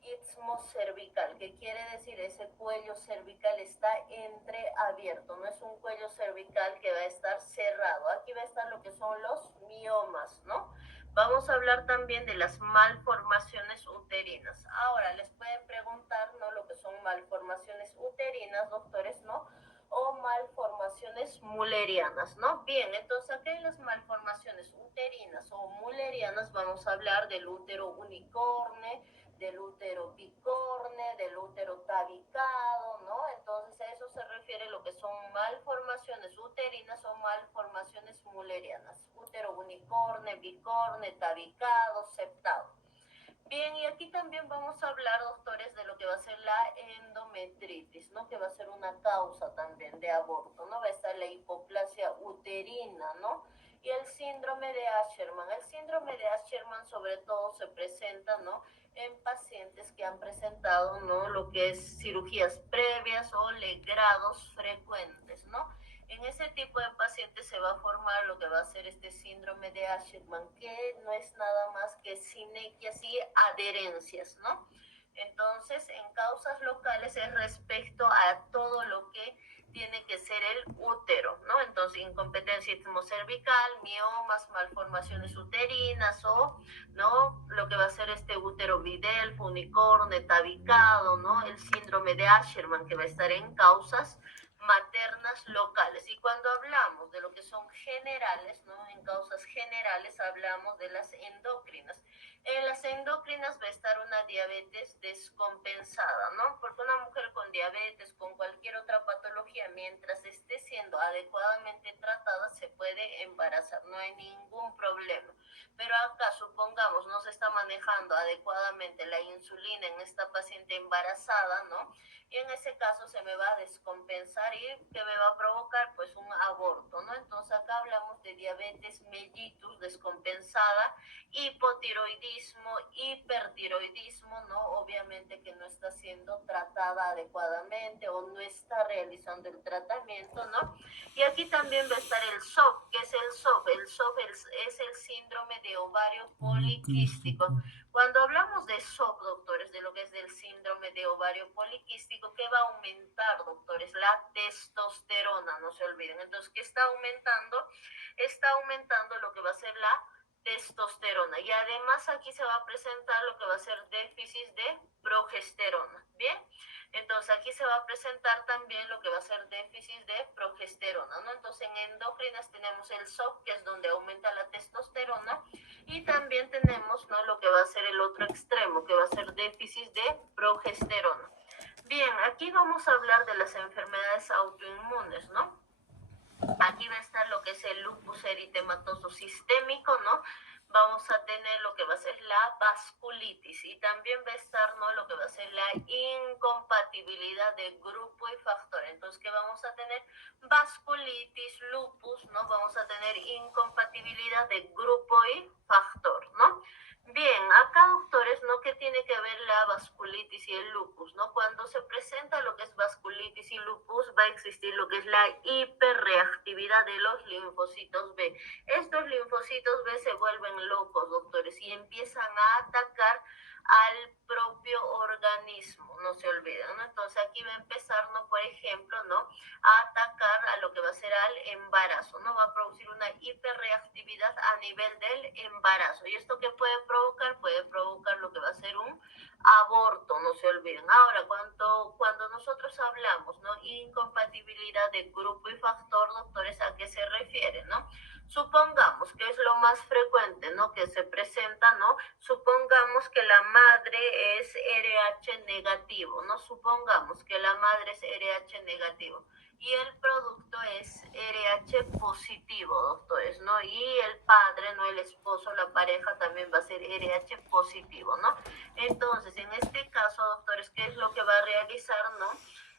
istmo cervical, que quiere decir ese cuello cervical está entreabierto, no es un cuello cervical que va a estar cerrado. Aquí va a estar lo que son los miomas, ¿no? Vamos a hablar también de las malformaciones uterinas. Ahora les pueden preguntar, ¿no? Lo que son malformaciones uterinas, doctores, ¿no? O malformaciones mullerianas, ¿no? Bien, entonces aquí en las malformaciones uterinas o mullerianas vamos a hablar del útero unicorne, del útero bicorne, del útero tabicado, ¿no? Entonces a eso se refiere lo que son malformaciones uterinas o malformaciones mullerianas. Útero unicorne, bicorne, tabicado, septado. Bien, y aquí también vamos a hablar, doctores, de lo que va a ser la endometritis, ¿no? Que va a ser una causa también de aborto, ¿no? Va a estar la hipoplasia uterina, ¿no? Y el síndrome de Asherman. El síndrome de Asherman sobre todo se presenta, ¿no? En pacientes que han presentado, ¿no? Lo que es cirugías previas o legrados frecuentes, ¿no? En ese tipo de pacientes se va a formar lo que va a ser este síndrome de Asherman, que no es nada más que sinequias y adherencias, ¿no? Entonces, en causas locales es respecto a todo lo que tiene que ser el útero, ¿no? Entonces, incompetencia istmo-cervical, miomas, malformaciones uterinas o, ¿no? Lo que va a ser este útero bidelfo, unicorne, tabicado, ¿no? El síndrome de Asherman, que va a estar en causas maternas locales. Y cuando hablamos de lo que son generales, ¿no? En causas generales hablamos de las endocrinas. En las endocrinas va a estar una diabetes descompensada, ¿no? Porque una mujer con diabetes, con cualquier otra patología, mientras esté siendo adecuadamente tratada, se puede embarazar, no hay ningún problema. Pero acá, supongamos, no se está manejando adecuadamente la insulina en esta paciente embarazada, ¿no? Y en ese caso se me va a descompensar y que me va a provocar pues un aborto, ¿no? Entonces acá hablamos de diabetes mellitus descompensada, hipotiroidismo, hipertiroidismo, ¿no? Obviamente que no está siendo tratada adecuadamente o no está realizando el tratamiento, ¿no? Y aquí también va a estar el SOP. ¿Qué es el SOP? El SOP es el síndrome de ovario poliquístico. Cuando hablamos de SOP, doctores, de lo que es del síndrome de ovario poliquístico, ¿qué va a aumentar, doctores? La testosterona, no se olviden. Entonces, ¿qué está aumentando? Está aumentando lo que va a ser la testosterona. Y además aquí se va a presentar lo que va a ser déficit de progesterona. ¿Bien? Entonces aquí se va a presentar también lo que va a ser déficit de progesterona, ¿no? Entonces en endocrinas tenemos el SOP, que es donde aumenta la testosterona, y también tenemos, ¿no? Lo que va a ser el otro extremo, que va a ser déficit de progesterona. Bien, aquí vamos a hablar de las enfermedades autoinmunes, ¿no? Aquí va a estar lo que es el lupus eritematoso sistémico, ¿no? Vamos a tener lo que va a ser la vasculitis y también va a estar, ¿no? Lo que va a ser la incompatibilidad de grupo y factor. Entonces, ¿qué vamos a tener? Vasculitis, lupus, ¿no? Vamos a tener incompatibilidad de grupo y factor, ¿no? Bien, acá, doctores, ¿no? ¿Qué tiene que ver la vasculitis y el lupus, ¿no? Cuando se presenta lo que es vasculitis y lupus, va a existir lo que es la hiperreactividad de los linfocitos B. Estos linfocitos B se vuelven locos, doctores, y empiezan a atacar al propio organismo, no se olviden, ¿no? Entonces aquí va a empezar, ¿no? Por ejemplo, ¿no? A atacar a lo que va a ser al embarazo, ¿no? Va a producir una hiperreactividad a nivel del embarazo. ¿Y esto qué puede provocar? Puede provocar lo que va a ser un aborto, no se olviden. Ahora, cuando nosotros hablamos, ¿no? Incompatibilidad de grupo y factor, doctores, ¿a qué se refiere, no? más frecuente, ¿no? Que se presenta, ¿no? Supongamos que la madre es RH negativo, ¿no? Supongamos que la madre es RH negativo y el producto es RH positivo, doctores, ¿no? Y el padre, ¿no? El esposo, la pareja también va a ser RH positivo, ¿no? Entonces, en este caso, doctores, ¿qué es lo que va a realizar, no?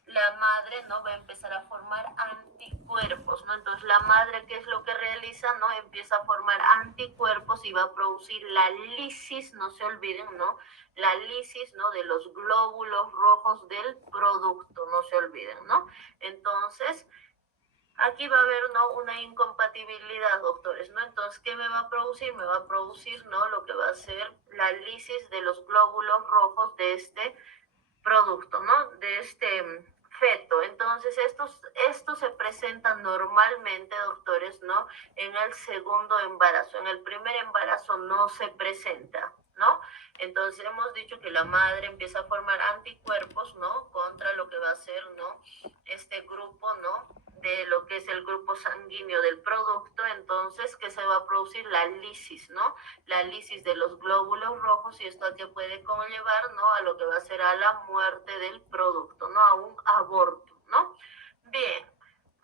La madre, ¿no? Va a empezar a formar anticuerpos, ¿no? Entonces, la madre, ¿qué es lo que realiza, no? Empieza a formar anticuerpos y va a producir la lisis, no se olviden, ¿no? La lisis, ¿no? De los glóbulos rojos del producto, no se olviden, ¿no? Entonces, aquí va a haber, ¿no? Una incompatibilidad, doctores, ¿no? Entonces, ¿qué me va a producir? Me va a producir, ¿no? Lo que va a ser la lisis de los glóbulos rojos de este producto, ¿no? De este feto. Entonces, estos se presentan normalmente, doctores, ¿no? En el segundo embarazo. En el primer embarazo no se presenta, ¿no? Entonces, hemos dicho que la madre empieza a formar anticuerpos, ¿no? Contra lo que va a ser, ¿no? Este grupo, ¿no? De lo que es el grupo sanguíneo del producto, entonces, que se va a producir la lisis, ¿no? La lisis de los glóbulos rojos, y esto que puede conllevar, ¿no? A lo que va a ser a la muerte del producto, ¿no? A un aborto, ¿no? Bien.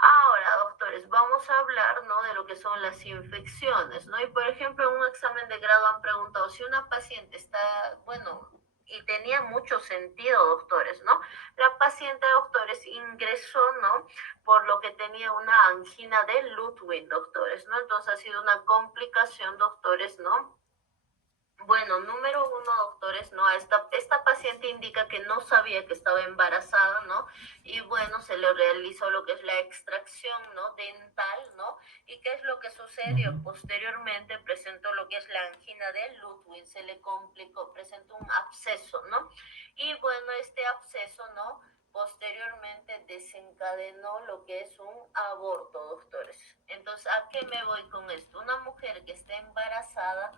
Ahora, doctores, vamos a hablar, ¿no? De lo que son las infecciones, ¿no? Y, por ejemplo, en un examen de grado han preguntado si una paciente está, bueno, y tenía mucho sentido, doctores, ¿no? La paciente, doctores, ingresó, ¿no? Por lo que tenía una angina de Ludwig, doctores, ¿no? Entonces ha sido una complicación, doctores, ¿no? Bueno, número uno, doctores, ¿no? Esta paciente indica que no sabía que estaba embarazada, ¿no? Y bueno, se le realizó lo que es la extracción, ¿no? Dental, ¿no? ¿Y qué es lo que sucedió? Posteriormente presentó lo que es la angina de Ludwig, se le complicó, presentó un absceso, ¿no? Y bueno, este absceso, ¿no? Posteriormente desencadenó lo que es un aborto, doctores. Entonces, ¿a qué me voy con esto? Una mujer que está embarazada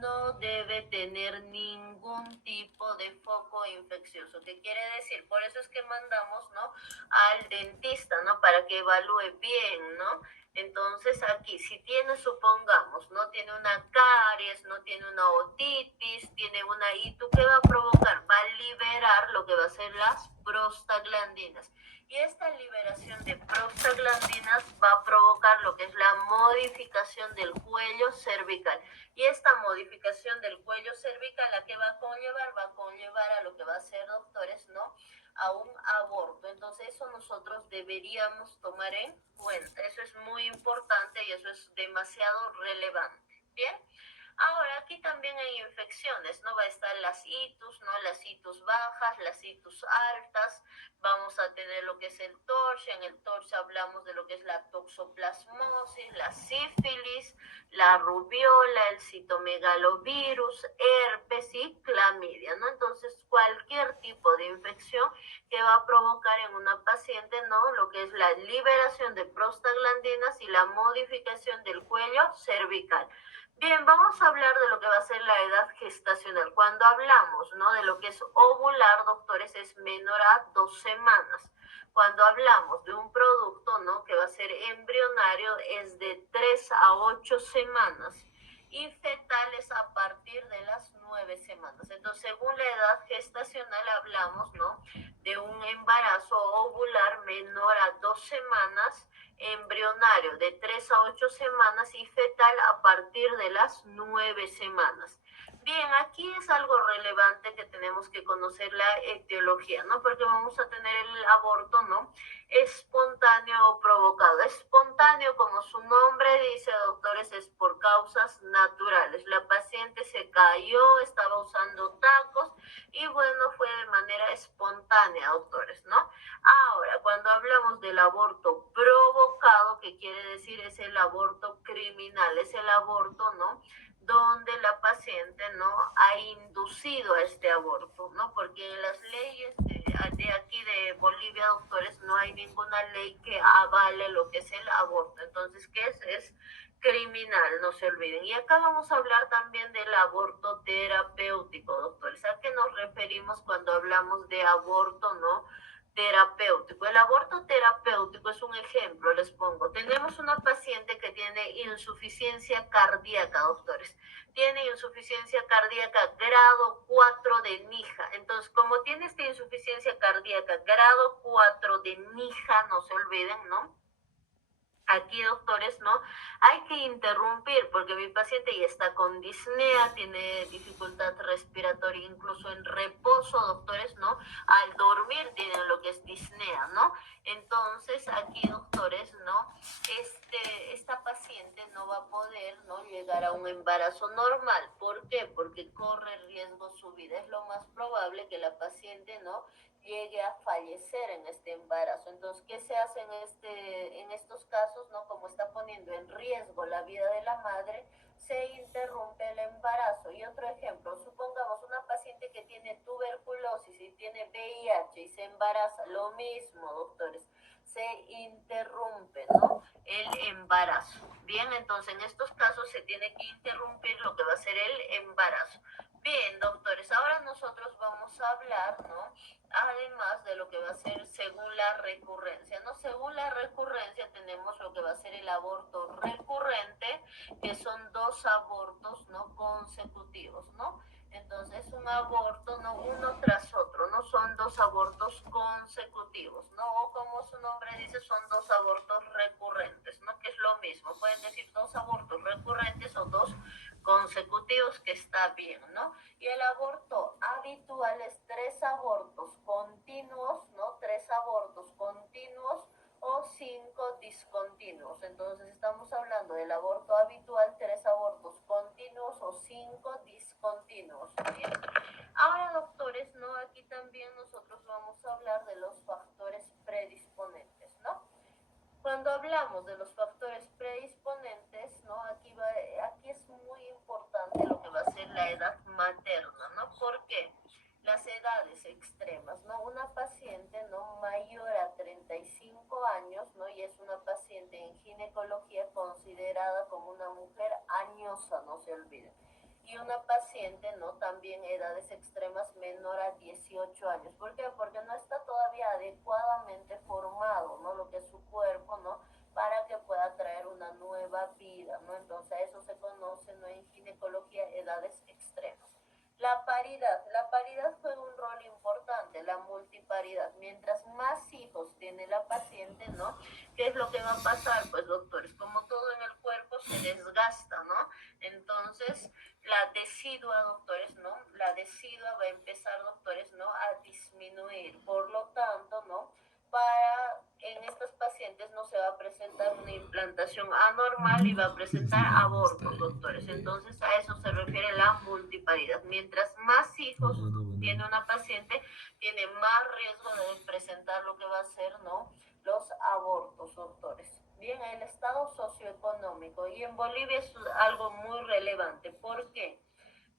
no debe tener ningún tipo de foco infeccioso. ¿Qué quiere decir? Por eso es que mandamos, ¿no? Al dentista, ¿no? Para que evalúe bien, ¿no? Entonces aquí, si tiene, supongamos, no tiene una caries, no tiene una otitis, tiene una ITU, ¿qué va a provocar? Va a liberar lo que va a ser las prostaglandinas. Y esta liberación de prostaglandinas va a provocar lo que es la modificación del cuello cervical. Y esta modificación del cuello cervical, ¿a qué va a conllevar? Va a conllevar a lo que va a ser, doctores, ¿no? A un aborto. Entonces, eso nosotros deberíamos tomar en cuenta. Eso es muy importante y eso es demasiado relevante. ¿Bien? Ahora, aquí también hay infecciones, ¿no? Va a estar las itus, ¿no? Las itus bajas, las itus altas. Vamos a tener lo que es el torche. En el torche hablamos de lo que es la toxoplasmosis, la sífilis, la rubiola, el citomegalovirus, herpes y clamidia, ¿no? Entonces, cualquier tipo de infección que va a provocar en una paciente, ¿no? Lo que es la liberación de prostaglandinas y la modificación del cuello cervical. Bien, vamos a hablar de lo que va a ser la edad gestacional. Cuando hablamos, ¿no? De lo que es ovular, doctores, es menor a 2 semanas. Cuando hablamos de un producto, ¿no? Que va a ser embrionario, es de 3 a 8 semanas. Y fetales a partir de las 9 semanas. Entonces, según la edad gestacional, hablamos, ¿no? De un embarazo ovular menor a 2 semanas, embrionario de 3 a 8 semanas y fetal a partir de las 9 semanas. Bien, aquí es algo relevante que tenemos que conocer la etiología, ¿no? Porque vamos a tener el aborto, ¿no? Espontáneo o provocado. Espontáneo, como su nombre dice, doctores, es por causas naturales. La paciente se cayó, estaba usando tacos y bueno, fue de manera espontánea, doctores, ¿no? Ahora, cuando hablamos del aborto provocado, ¿qué quiere decir? Es el aborto criminal, es el aborto, ¿no? Donde la paciente, ¿no? Ha inducido a este aborto, ¿no? Porque en las leyes de aquí de Bolivia, doctores, no hay ninguna ley que avale lo que es el aborto. Entonces, ¿qué es? Es criminal, no se olviden. Y acá vamos a hablar también del aborto terapéutico, doctores. ¿A qué nos referimos cuando hablamos de aborto, no? terapéutico. El aborto terapéutico es un ejemplo, les pongo. Tenemos una paciente que tiene insuficiencia cardíaca, doctores. Tiene insuficiencia cardíaca grado 4 de Nija. Entonces, como tiene esta insuficiencia cardíaca grado 4 de Nija, no se olviden, ¿no? Aquí, doctores, ¿no? Hay que interrumpir porque mi paciente ya está con disnea, tiene dificultad respiratoria, incluso en reposo, doctores, ¿no? Al dormir tienen lo que es disnea, ¿no? Entonces, aquí, doctores, ¿no? Esta paciente no va a poder, ¿no? Llegar a un embarazo normal. ¿Por qué? Porque corre riesgo su vida. Es lo más probable que la paciente, ¿no? Llegue a fallecer en este embarazo. Entonces, ¿qué se hace en estos casos, no? Como está poniendo en riesgo la vida de la madre, se interrumpe el embarazo. Y otro ejemplo, supongamos una paciente que tiene tuberculosis y tiene VIH y se embaraza, lo mismo, doctores, se interrumpe, ¿no? El embarazo. Bien, entonces en estos casos se tiene que interrumpir lo que va a ser el embarazo. Bien, doctores, ahora nosotros vamos a hablar, ¿no? Además de lo que va a ser según la recurrencia, ¿no? Según la recurrencia tenemos lo que va a ser el aborto recurrente, que son 2 abortos, ¿no? Consecutivos, ¿no? Entonces, un aborto, ¿no? Uno tras otro, ¿no? Son 2 abortos consecutivos, ¿no? O como su nombre dice, son 2 abortos recurrentes, ¿no? Que es lo mismo. Pueden decir 2 abortos recurrentes o 2 consecutivos, que está bien, ¿no? Y el aborto habitual es 3 abortos continuos, ¿no? 3 abortos continuos o 5 discontinuos. Entonces estamos hablando del aborto habitual, 3 abortos continuos o 5 discontinuos. ¿Bien? Ahora, doctores, ¿no? Aquí también nosotros vamos a hablar de los factores predisponentes, ¿no? Cuando hablamos de los factores predisponentes, ¿no? Aquí es muy importante lo que va a ser la edad materna, ¿no? ¿Por qué? Las edades extremas, ¿no? Una paciente, ¿no? Mayor a 35 años, ¿no? Y es una paciente en ginecología considerada como una mujer añosa, no se olviden. Y una paciente, ¿no? También edades extremas menor a 18 años. ¿Por qué? Porque no está todavía adecuadamente formado, ¿no? Lo que es su cuerpo, ¿no? Para que pueda traer una nueva vida, ¿no? Entonces a eso se conoce, ¿no? En ginecología, edades extremas. La paridad juega un rol importante, la multiparidad. Mientras más hijos tiene la paciente, ¿no? ¿Qué es lo que va a pasar? Pues, doctores, como todo en el cuerpo se desgasta, ¿no? Entonces, la decidua, doctores, ¿no? La decidua va a empezar, doctores, ¿no? A disminuir. Por lo tanto, ¿no? En estas pacientes no se va a presentar una implantación anormal y va a presentar abortos, doctores. Entonces, a eso se refiere la multiparidad. Mientras más hijos tiene una paciente, tiene más riesgo de presentar lo que va a ser, ¿no? Los abortos, doctores. Bien, el estado socioeconómico. Y en Bolivia es algo muy relevante. ¿Por qué?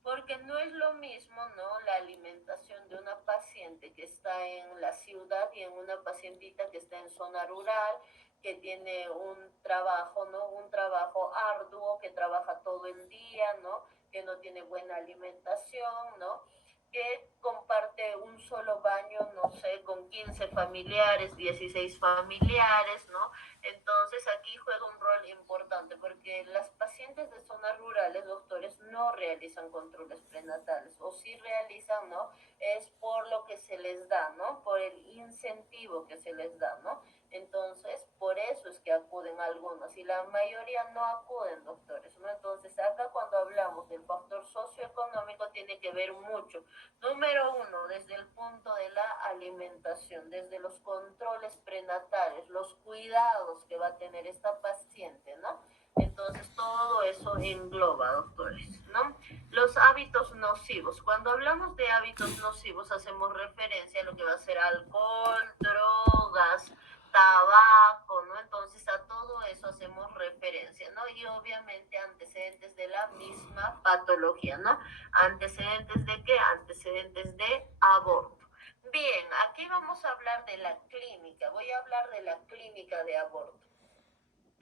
Porque no es lo mismo, ¿no? La alimentación de una paciente que está en la ciudad y en una pacientita que está en zona rural, que tiene un trabajo, ¿no? Un trabajo arduo, que trabaja todo el día, ¿no? Que no tiene buena alimentación, ¿no? Que comparte un solo baño, no sé, con 15 familiares, 16 familiares, ¿no? Entonces aquí juega un rol importante porque las pacientes de zonas rurales, doctores, no realizan controles prenatales o si realizan, ¿no? Es por lo que se les da, ¿no? Por el incentivo que se les da, ¿no? Entonces, por eso es que acuden algunos y la mayoría no acuden, doctores, ¿no? Entonces, acá cuando hablamos del factor socioeconómico tiene que ver mucho. Número 1, desde el punto de la alimentación, desde los controles prenatales, los cuidados que va a tener esta paciente, ¿no? Entonces, todo eso engloba, doctores, ¿no? Los hábitos nocivos. Cuando hablamos de hábitos nocivos, hacemos referencia a lo que va a ser alcohol, drogas, tabaco, ¿no? Entonces a todo eso hacemos referencia, ¿no? Y obviamente antecedentes de la misma patología, ¿no? ¿Antecedentes de qué? Antecedentes de aborto. Bien, aquí vamos a hablar de la clínica. Voy a hablar de la clínica de aborto.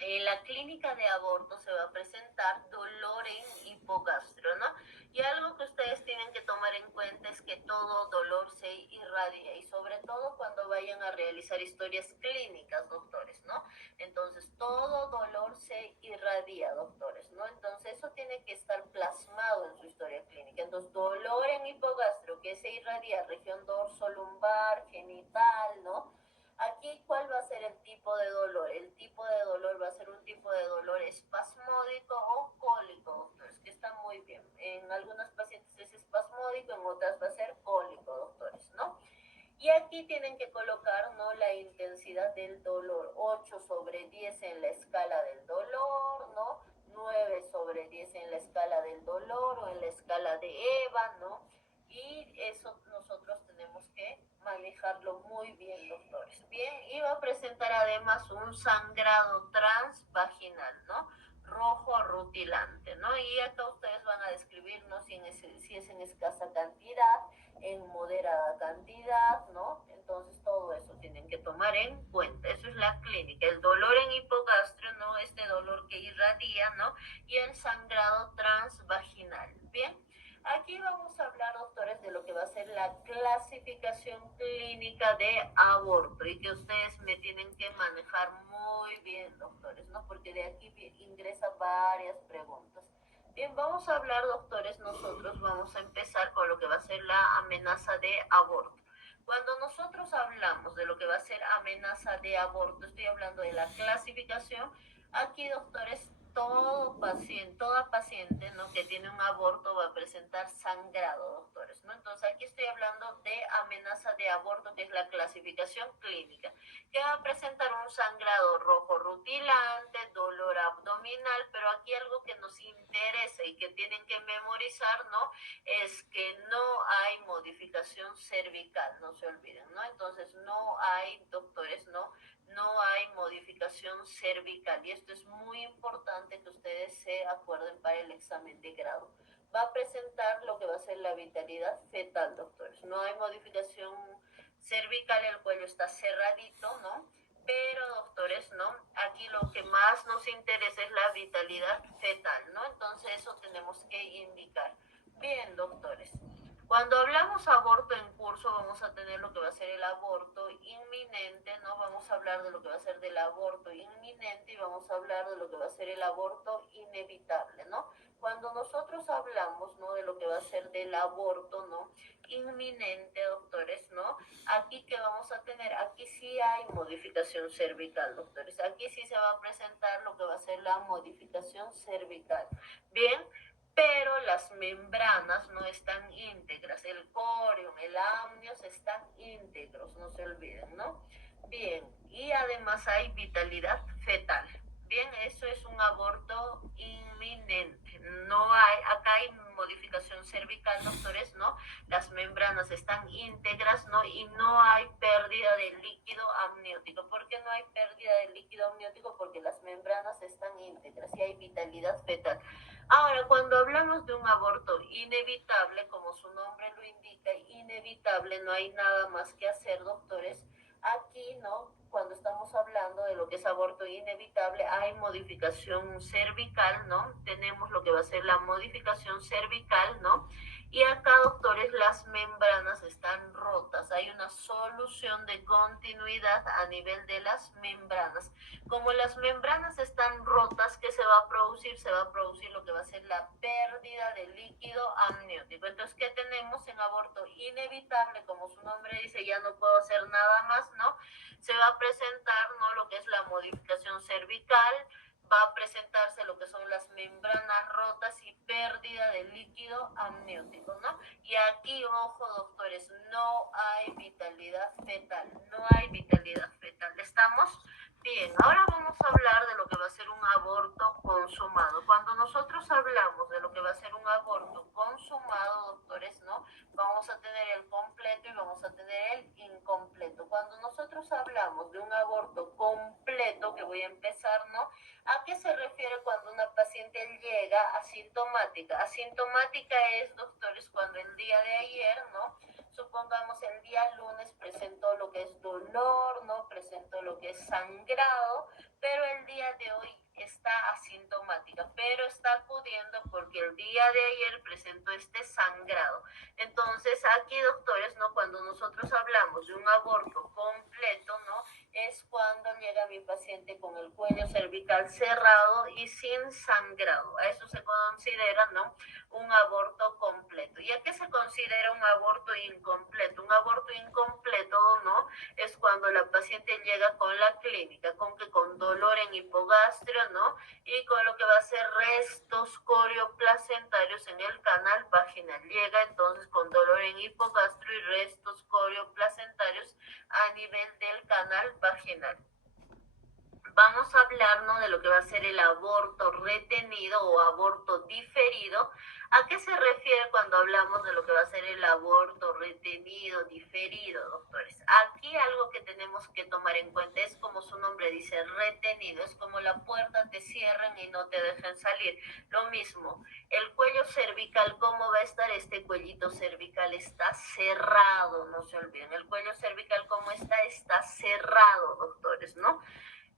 En la clínica de aborto se va a presentar dolor en hipogastro, ¿no? Y algo que ustedes tienen que tomar en cuenta es que todo dolor se irradia y sobre todo cuando vayan a realizar historias clínicas, doctores, ¿no? Entonces, todo dolor se irradia, doctores, ¿no? Entonces, eso tiene que estar plasmado en su historia clínica. Entonces, dolor en hipogastro, que se irradia, región dorso-lumbar, genital, ¿no? Aquí, ¿cuál va a ser el tipo de dolor? El tipo de dolor va a ser un tipo de dolor espasmódico o cólico, doctores, que está muy bien. En algunas pacientes es espasmódico, en otras va a ser cólico, doctores, ¿no? Y aquí tienen que colocar, ¿no?, la intensidad del dolor, 8/10 en la escala del dolor, ¿no? 9/10 en la escala del dolor o en la escala de EVA, ¿no? Y eso nosotros tenemos que manejarlo muy bien, doctores. Bien, y va a presentar además un sangrado transvaginal, ¿no? Rojo rutilante, ¿no? Y acá ustedes van a describirnos si es en escasa cantidad, en moderada cantidad, ¿no? Entonces todo eso tienen que tomar en cuenta. Eso es la clínica. El dolor en hipogastro, ¿no? Este dolor que irradia, ¿no? Y el sangrado transvaginal. Bien. Aquí vamos a hablar, doctores, de lo que va a ser la clasificación clínica de aborto y que ustedes me tienen que manejar muy bien, doctores, ¿no? Porque de aquí ingresan varias preguntas. Bien, vamos a hablar, doctores, nosotros vamos a empezar con lo que va a ser la amenaza de aborto. Cuando nosotros hablamos de lo que va a ser amenaza de aborto, estoy hablando de la clasificación. Aquí, doctores, toda paciente, ¿no?, que tiene un aborto va a presentar sangrado, doctores, ¿no? Entonces aquí estoy hablando de amenaza de aborto, que es la clasificación clínica, que va a presentar un sangrado rojo rutilante, dolor abdominal, pero aquí algo que nos interesa y que tienen que memorizar, ¿no?, es que no hay modificación cervical, no se olviden, ¿no? Entonces no hay, doctores, no hay modificación cervical y esto es muy importante que ustedes se acuerden para el examen de grado. Va a presentar lo que va a ser la vitalidad fetal, doctores. No hay modificación cervical, el cuello está cerradito, ¿no? Pero, doctores, ¿no? Aquí lo que más nos interesa es la vitalidad fetal, ¿no? Entonces eso tenemos que indicar. Bien, doctores. Cuando hablamos aborto en curso, vamos a tener lo que va a ser el aborto inminente, ¿no? Vamos a hablar de lo que va a ser del aborto inminente y vamos a hablar de lo que va a ser el aborto inevitable, ¿no? Cuando nosotros hablamos, ¿no?, de lo que va a ser del aborto, ¿no?, inminente, doctores, ¿no? Aquí que vamos a tener, aquí sí hay modificación cervical, doctores. Aquí sí se va a presentar lo que va a ser la modificación cervical. Bien, pero las membranas no están íntegras, el corium, el amnios están íntegros, no se olviden, ¿no? Bien, y además hay vitalidad fetal. Bien, eso es un aborto inminente. No hay, acá hay modificación cervical, doctores, ¿no? Las membranas están íntegras, ¿no? Y no hay pérdida de líquido amniótico. ¿Por qué no hay pérdida de líquido amniótico? Porque las membranas están íntegras y hay vitalidad fetal. Ahora, cuando hablamos de un aborto inevitable, como su nombre lo indica, inevitable, no hay nada más que hacer, doctores. Aquí, ¿no?, cuando estamos hablando de lo que es aborto inevitable, hay modificación cervical, ¿no? Tenemos lo que va a ser la modificación cervical, ¿no? Y acá, doctores, las membranas están rotas. Hay una solución de continuidad a nivel de las membranas. Como las membranas están rotas, ¿qué se va a producir? Se va a producir lo que va a ser la pérdida de líquido amniótico. Entonces, ¿qué tenemos en aborto inevitable? Como su nombre dice, ya no puedo hacer nada más, ¿no? Se va a presentar, ¿no?, lo que es la modificación cervical, va a presentarse lo que son las membranas rotas y pérdida de líquido amniótico, ¿no? Y aquí, ojo, doctores, no hay vitalidad fetal, no hay vitalidad fetal. ¿Estamos? Bien, ahora vamos a hablar de lo que va a ser un aborto consumado. Cuando nosotros hablamos de lo que va a ser un aborto consumado, doctores, ¿no?, vamos a tener el completo y vamos a tener el incompleto. Cuando nosotros hablamos de un aborto completo, que voy a empezar, ¿no?, ¿a qué se refiere cuando una paciente llega asintomática? Asintomática es, doctores, cuando el día de ayer, ¿no?, supongamos el día lunes presentó lo que es dolor, ¿no?, presentó lo que es sangrado, pero el día de hoy está asintomática, pero está acudiendo porque el día de ayer presentó este sangrado. Entonces, aquí, doctores, ¿no? Cuando nosotros hablamos de un aborto completo, ¿no? Es cuando llega mi paciente con el cuello cervical cerrado y sin sangrado. A eso se considera, ¿no? Un aborto completo. ¿Y a qué se considera un aborto incompleto? Un aborto incompleto, ¿no? Es cuando la paciente llega con la clínica, con dolor en hipogastrio, ¿no? Y con lo que va a ser restos corioplacentarios en el canal vaginal. Llega entonces con dolor en hipogastrio y restos corioplacentarios a nivel del canal vaginal. Vamos a hablar, ¿no? De lo que va a ser el aborto retenido o aborto diferido. ¿A qué se refiere cuando hablamos de lo que va a ser el aborto retenido, diferido, doctores? Aquí algo que tenemos que tomar en cuenta es como su nombre dice, retenido. Es como la puerta te cierran y no te dejan salir. Lo mismo, el cuello cervical, ¿cómo va a estar? Este cuellito cervical está cerrado, no se olviden. El cuello cervical, ¿cómo está? Está cerrado, doctores, ¿no?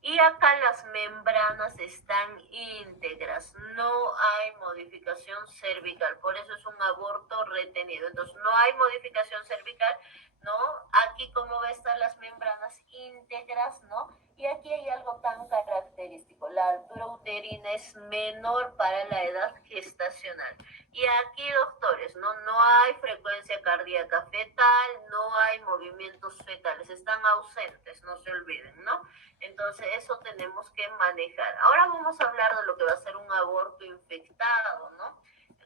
Y acá las membranas están íntegras, no hay modificación cervical, por eso es un aborto retenido. Entonces no hay modificación cervical, ¿no? Aquí como va a estar las membranas íntegras, ¿no? Y aquí hay algo tan característico, la altura uterina es menor para la edad gestacional. Y aquí, doctores, no hay frecuencia cardíaca fetal, no hay movimientos fetales, están ausentes, no se olviden, ¿no? Entonces eso tenemos que manejar. Ahora vamos a hablar de lo que va a ser un aborto infectado, ¿no?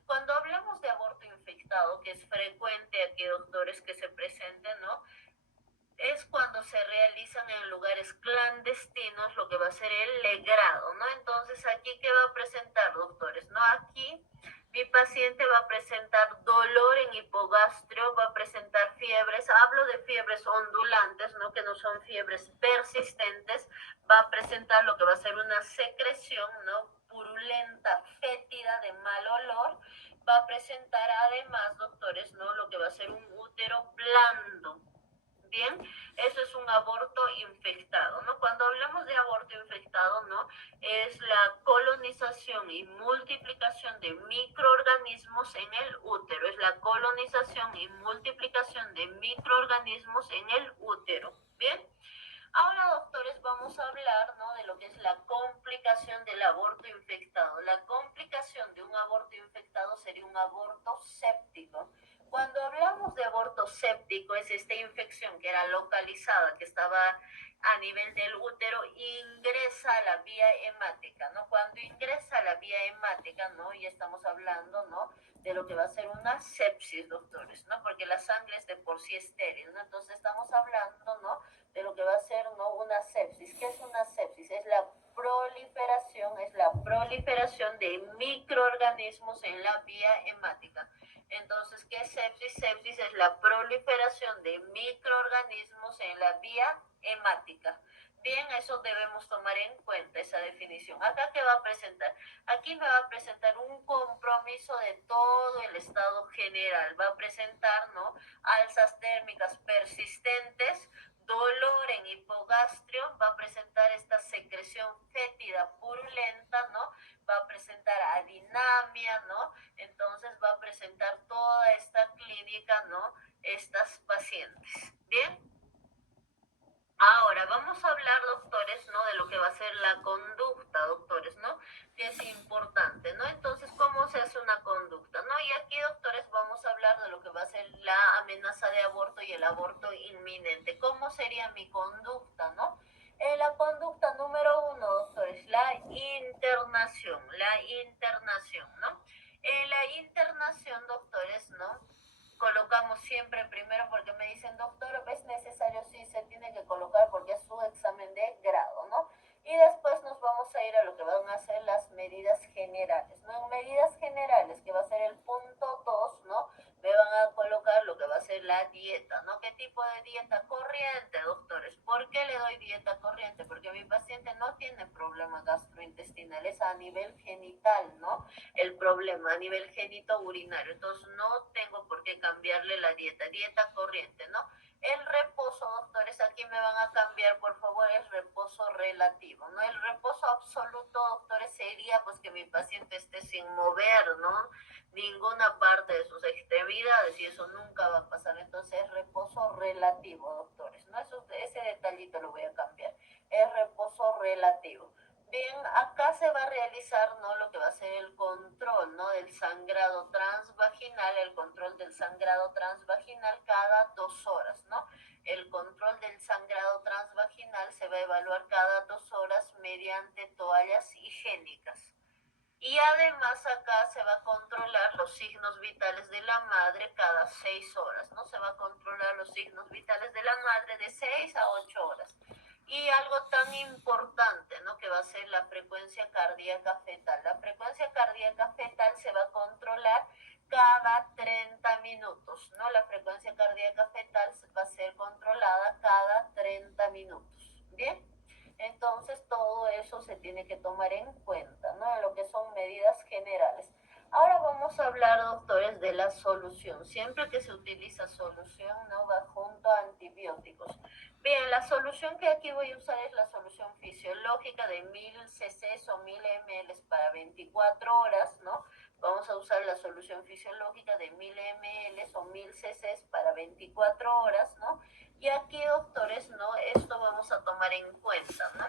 Cuando hablamos de aborto infectado, que es frecuente aquí, doctores, que se presenten, ¿no? Es cuando se realizan en lugares clandestinos lo que va a ser el legrado, ¿no? Entonces, ¿aquí qué va a presentar, doctores? ¿No? Aquí mi paciente va a presentar dolor en hipogastrio, va a presentar fiebres, hablo de fiebres ondulantes, ¿no? Que no son fiebres persistentes, va a presentar lo que va a ser una secreción, ¿no? Purulenta, fétida, de mal olor, va a presentar además, doctores, ¿no? Lo que va a ser un útero blando. Bien, eso es un aborto infectado, ¿no? Cuando hablamos de aborto infectado, ¿no? Es la colonización y multiplicación de microorganismos en el útero, es la colonización y multiplicación de microorganismos en el útero, ¿bien? Ahora, doctores, vamos a hablar, ¿no? De lo que es la complicación del aborto infectado. La complicación de un aborto infectado sería un aborto séptico. Cuando hablamos de aborto séptico, es esta infección que era localizada, que estaba a nivel del útero, ingresa a la vía hemática, ¿no? Cuando ingresa a la vía hemática, ¿no? Y estamos hablando, ¿no? De lo que va a ser una sepsis, doctores, ¿no? Porque la sangre es de por sí estéril, ¿no? Entonces estamos hablando, ¿no? De lo que va a ser, ¿no? Una sepsis. ¿Qué es una sepsis? Es la proliferación de microorganismos en la vía hemática. Entonces, ¿qué es sepsis? Sepsis es la proliferación de microorganismos en la vía hemática. Bien, eso debemos tomar en cuenta, esa definición. Acá, ¿qué va a presentar? Aquí me va a presentar un compromiso de todo el estado general. Va a presentar, ¿no? Alzas térmicas persistentes, dolor en hipogastrio, va a presentar esta secreción fétida purulenta, ¿no? Va a presentar adinamia, ¿no? Entonces va a presentar toda esta clínica, ¿no? Estas pacientes. ¿Bien? Ahora, vamos a hablar, doctores, ¿no? De lo que va a ser la conducta, doctores, ¿no? Que es importante, ¿no? Entonces, ¿cómo se hace una conducta, no? Y aquí, doctores, vamos a hablar de lo que va a ser la amenaza de aborto y el aborto inminente. ¿Cómo sería mi conducta, no? La conducta número 1, doctores, la internación, ¿no? La internación, doctores, ¿no? Colocamos siempre primero porque me dicen, doctor, ¿es necesario? Sí, se tiene que colocar porque es su examen de grado, ¿no? Y después nos vamos a ir a lo que van a ser las medidas generales, ¿no? En medidas generales, que va a ser el punto 2, ¿no? Me van a colocar lo que va a ser la dieta, ¿no? ¿Qué tipo de dieta? Corriente, doctores. ¿Por qué le doy dieta corriente? Porque mi paciente no tiene problemas gastrointestinales a nivel genital, ¿no? El problema a nivel genitourinario. Entonces no tengo por qué cambiarle la dieta corriente, ¿no? El reposo, doctores, aquí me van a cambiar, por favor, el reposo relativo, ¿no? El reposo absoluto, doctores, sería pues que mi paciente esté sin mover, ¿no? Ninguna parte de sus extremidades y eso nunca va a pasar. Entonces, reposo relativo, doctores, ¿no? Ese detallito lo voy a cambiar. Es reposo relativo. Bien, acá se va a realizar, ¿no? Lo que va a ser el control, ¿no? Del sangrado transvaginal, el control del sangrado transvaginal cada 2 horas, ¿no? El control del sangrado transvaginal se va a evaluar cada 2 horas mediante toallas higiénicas. Y además acá se va a controlar los signos vitales de la madre cada 6 horas, ¿no? Se va a controlar los signos vitales de la madre de 6 a 8 horas. Y algo tan importante, ¿no? Que va a ser la frecuencia cardíaca fetal. La frecuencia cardíaca fetal se va a controlar cada 30 minutos, ¿no? La frecuencia cardíaca fetal va a ser controlada cada 30 minutos. ¿Bien? Entonces todo eso se tiene que tomar en cuenta, ¿no? En lo que son medidas generales. Ahora vamos a hablar, doctores, de la solución. Siempre que se utiliza solución, ¿no? Va junto a antibióticos. Bien, la solución que aquí voy a usar es la solución fisiológica de 1000 cc o 1000 ml para 24 horas, ¿no? Vamos a usar la solución fisiológica de 1000 ml o 1000 cc para 24 horas, ¿no? Y aquí, doctores, ¿no? Esto vamos a tomar en cuenta, ¿no?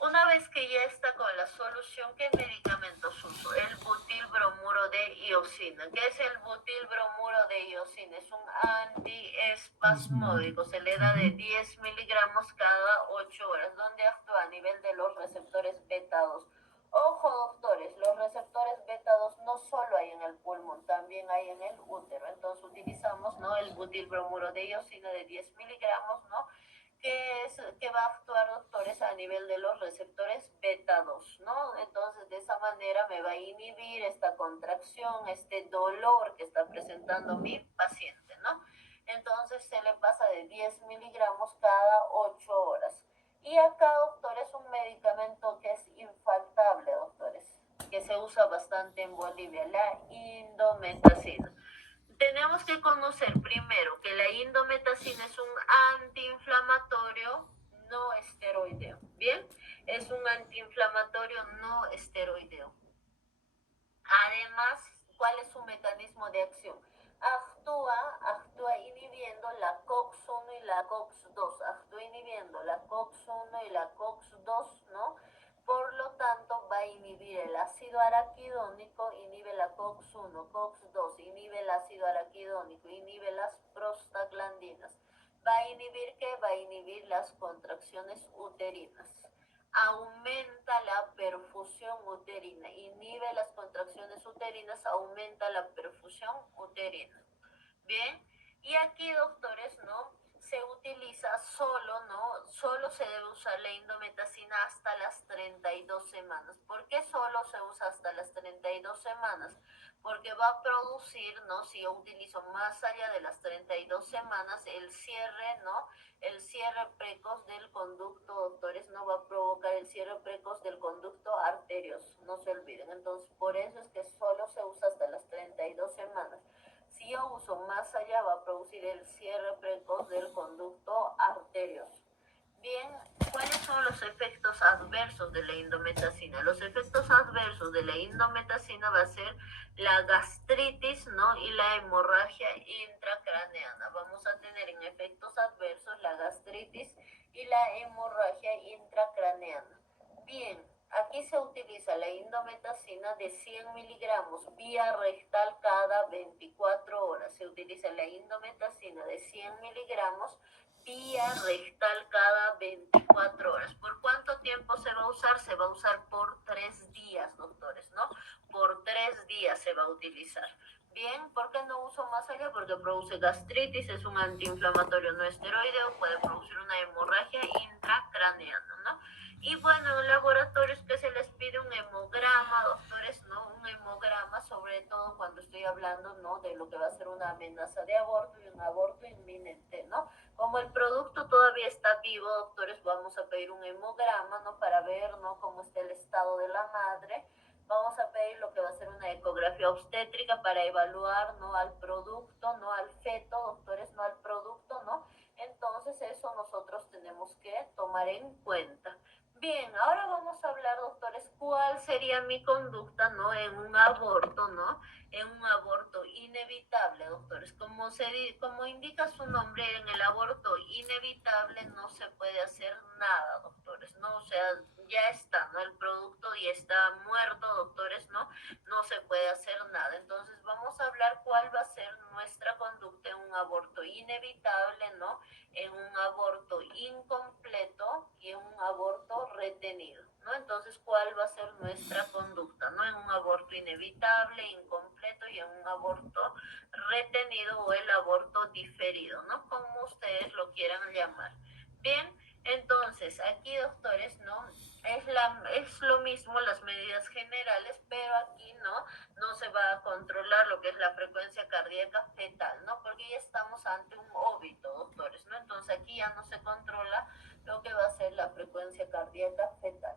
Una vez que ya está con la solución, ¿qué medicamentos uso? El butilbromuro de iosina. ¿Qué es el butilbromuro de iosina? Es un antiespasmódico. Se le da de 10 miligramos cada 8 horas, donde actúa a nivel de los receptores beta 2. Ojo, doctores, los receptores beta 2 no solo hay en el pulmón, también hay en el útero. Entonces utilizamos, ¿no? El butilbromuro de iosina de 10 miligramos, ¿no? Que va a actuar, doctores, a nivel de los receptores beta 2, ¿no? Entonces, de esa manera me va a inhibir esta contracción, este dolor que está presentando mi paciente, ¿no? Entonces, se le pasa de 10 miligramos cada 8 horas. Y acá, doctores, un medicamento que es infaltable, doctores, que se usa bastante en Bolivia, la indometacina. Tenemos que conocer primero que la indometacina es un antiinflamatorio no esteroideo. Bien, es un antiinflamatorio no esteroideo. Además, ¿cuál es su mecanismo de acción? Actúa inhibiendo la COX-1 y la COX-2. Actúa inhibiendo la COX-1 y la COX-2, ¿no? Por lo tanto, va a inhibir el ácido araquidónico, inhibe la COX-1, COX-2, inhibe el ácido araquidónico, inhibe las prostaglandinas. ¿Va a inhibir qué? Va a inhibir las contracciones uterinas. Aumenta la perfusión uterina, inhibe las contracciones uterinas, aumenta la perfusión uterina. Bien, y aquí, doctores, ¿no? Se utiliza solo, ¿no? Solo se debe usar la indometacina hasta las 32 semanas. ¿Por qué solo se usa hasta las 32 semanas? Porque va a producir, ¿no? Si yo utilizo más allá de las 32 semanas, el cierre, ¿no? El cierre precoz del conducto, doctores, no va a provocar el cierre precoz del conducto arterioso, no se olviden. Entonces, por eso es que solo se usa hasta las 32 semanas. Si yo uso más allá, va a producir el cierre precoz del conducto arterioso. Bien, ¿cuáles son los efectos adversos de la indometacina? Los efectos adversos de la indometacina va a ser la gastritis, ¿no? Y la hemorragia intracraneana. Vamos a tener en efectos adversos la gastritis y la hemorragia intracraneana. Bien, aquí se utiliza la indometacina de 100 miligramos vía rectal cada 24 horas. Se utiliza la indometacina de 100 miligramos vía rectal cada 24 horas. ¿Por cuánto tiempo se va a usar? Se va a usar por 3 días, doctores, ¿no? Por 3 días se va a utilizar. Bien, ¿por qué no uso más allá? Porque produce gastritis, es un antiinflamatorio no esteroideo, puede producir una hemorragia intracraneana, ¿no? Y bueno, en laboratorios que se les pide un hemograma, doctores, ¿no? Un hemograma, sobre todo cuando estoy hablando, ¿no? De lo que va a ser una amenaza de aborto y un aborto inminente, ¿no? Como el producto todavía está vivo, doctores, vamos a pedir un hemograma, ¿no? Para ver, ¿no? Cómo está el estado de la madre. Vamos a pedir lo que va a ser una ecografía obstétrica para evaluar, ¿no? Al producto, no al feto, doctores, no al producto, eso nosotros tenemos que tomar en cuenta. Bien, ahora vamos a hablar, doctores, cuál sería mi conducta, ¿no? En un aborto, ¿no? En un aborto inevitable, doctores. Como indica su nombre, en el aborto inevitable no se puede hacer nada, doctores, ¿no? O sea, ya está, ¿no? El producto ya está muerto, doctores, ¿no? No se puede hacer nada. Entonces vamos a hablar cuál va a ser nuestra conducta en un aborto inevitable, ¿no? En un aborto incompleto y en un aborto retenido, ¿no? Entonces, ¿cuál va a ser nuestra conducta, ¿no? En un aborto inevitable, incompleto y en un aborto retenido o el aborto diferido, ¿no? Como ustedes lo quieran llamar. Bien, entonces, aquí, doctores, ¿no? Es lo mismo las medidas generales, pero aquí no se va a controlar lo que es la frecuencia cardíaca fetal, ¿no? Porque ya estamos ante un óbito, doctores, ¿no? Entonces aquí ya no se controla lo que va a ser la frecuencia cardíaca fetal.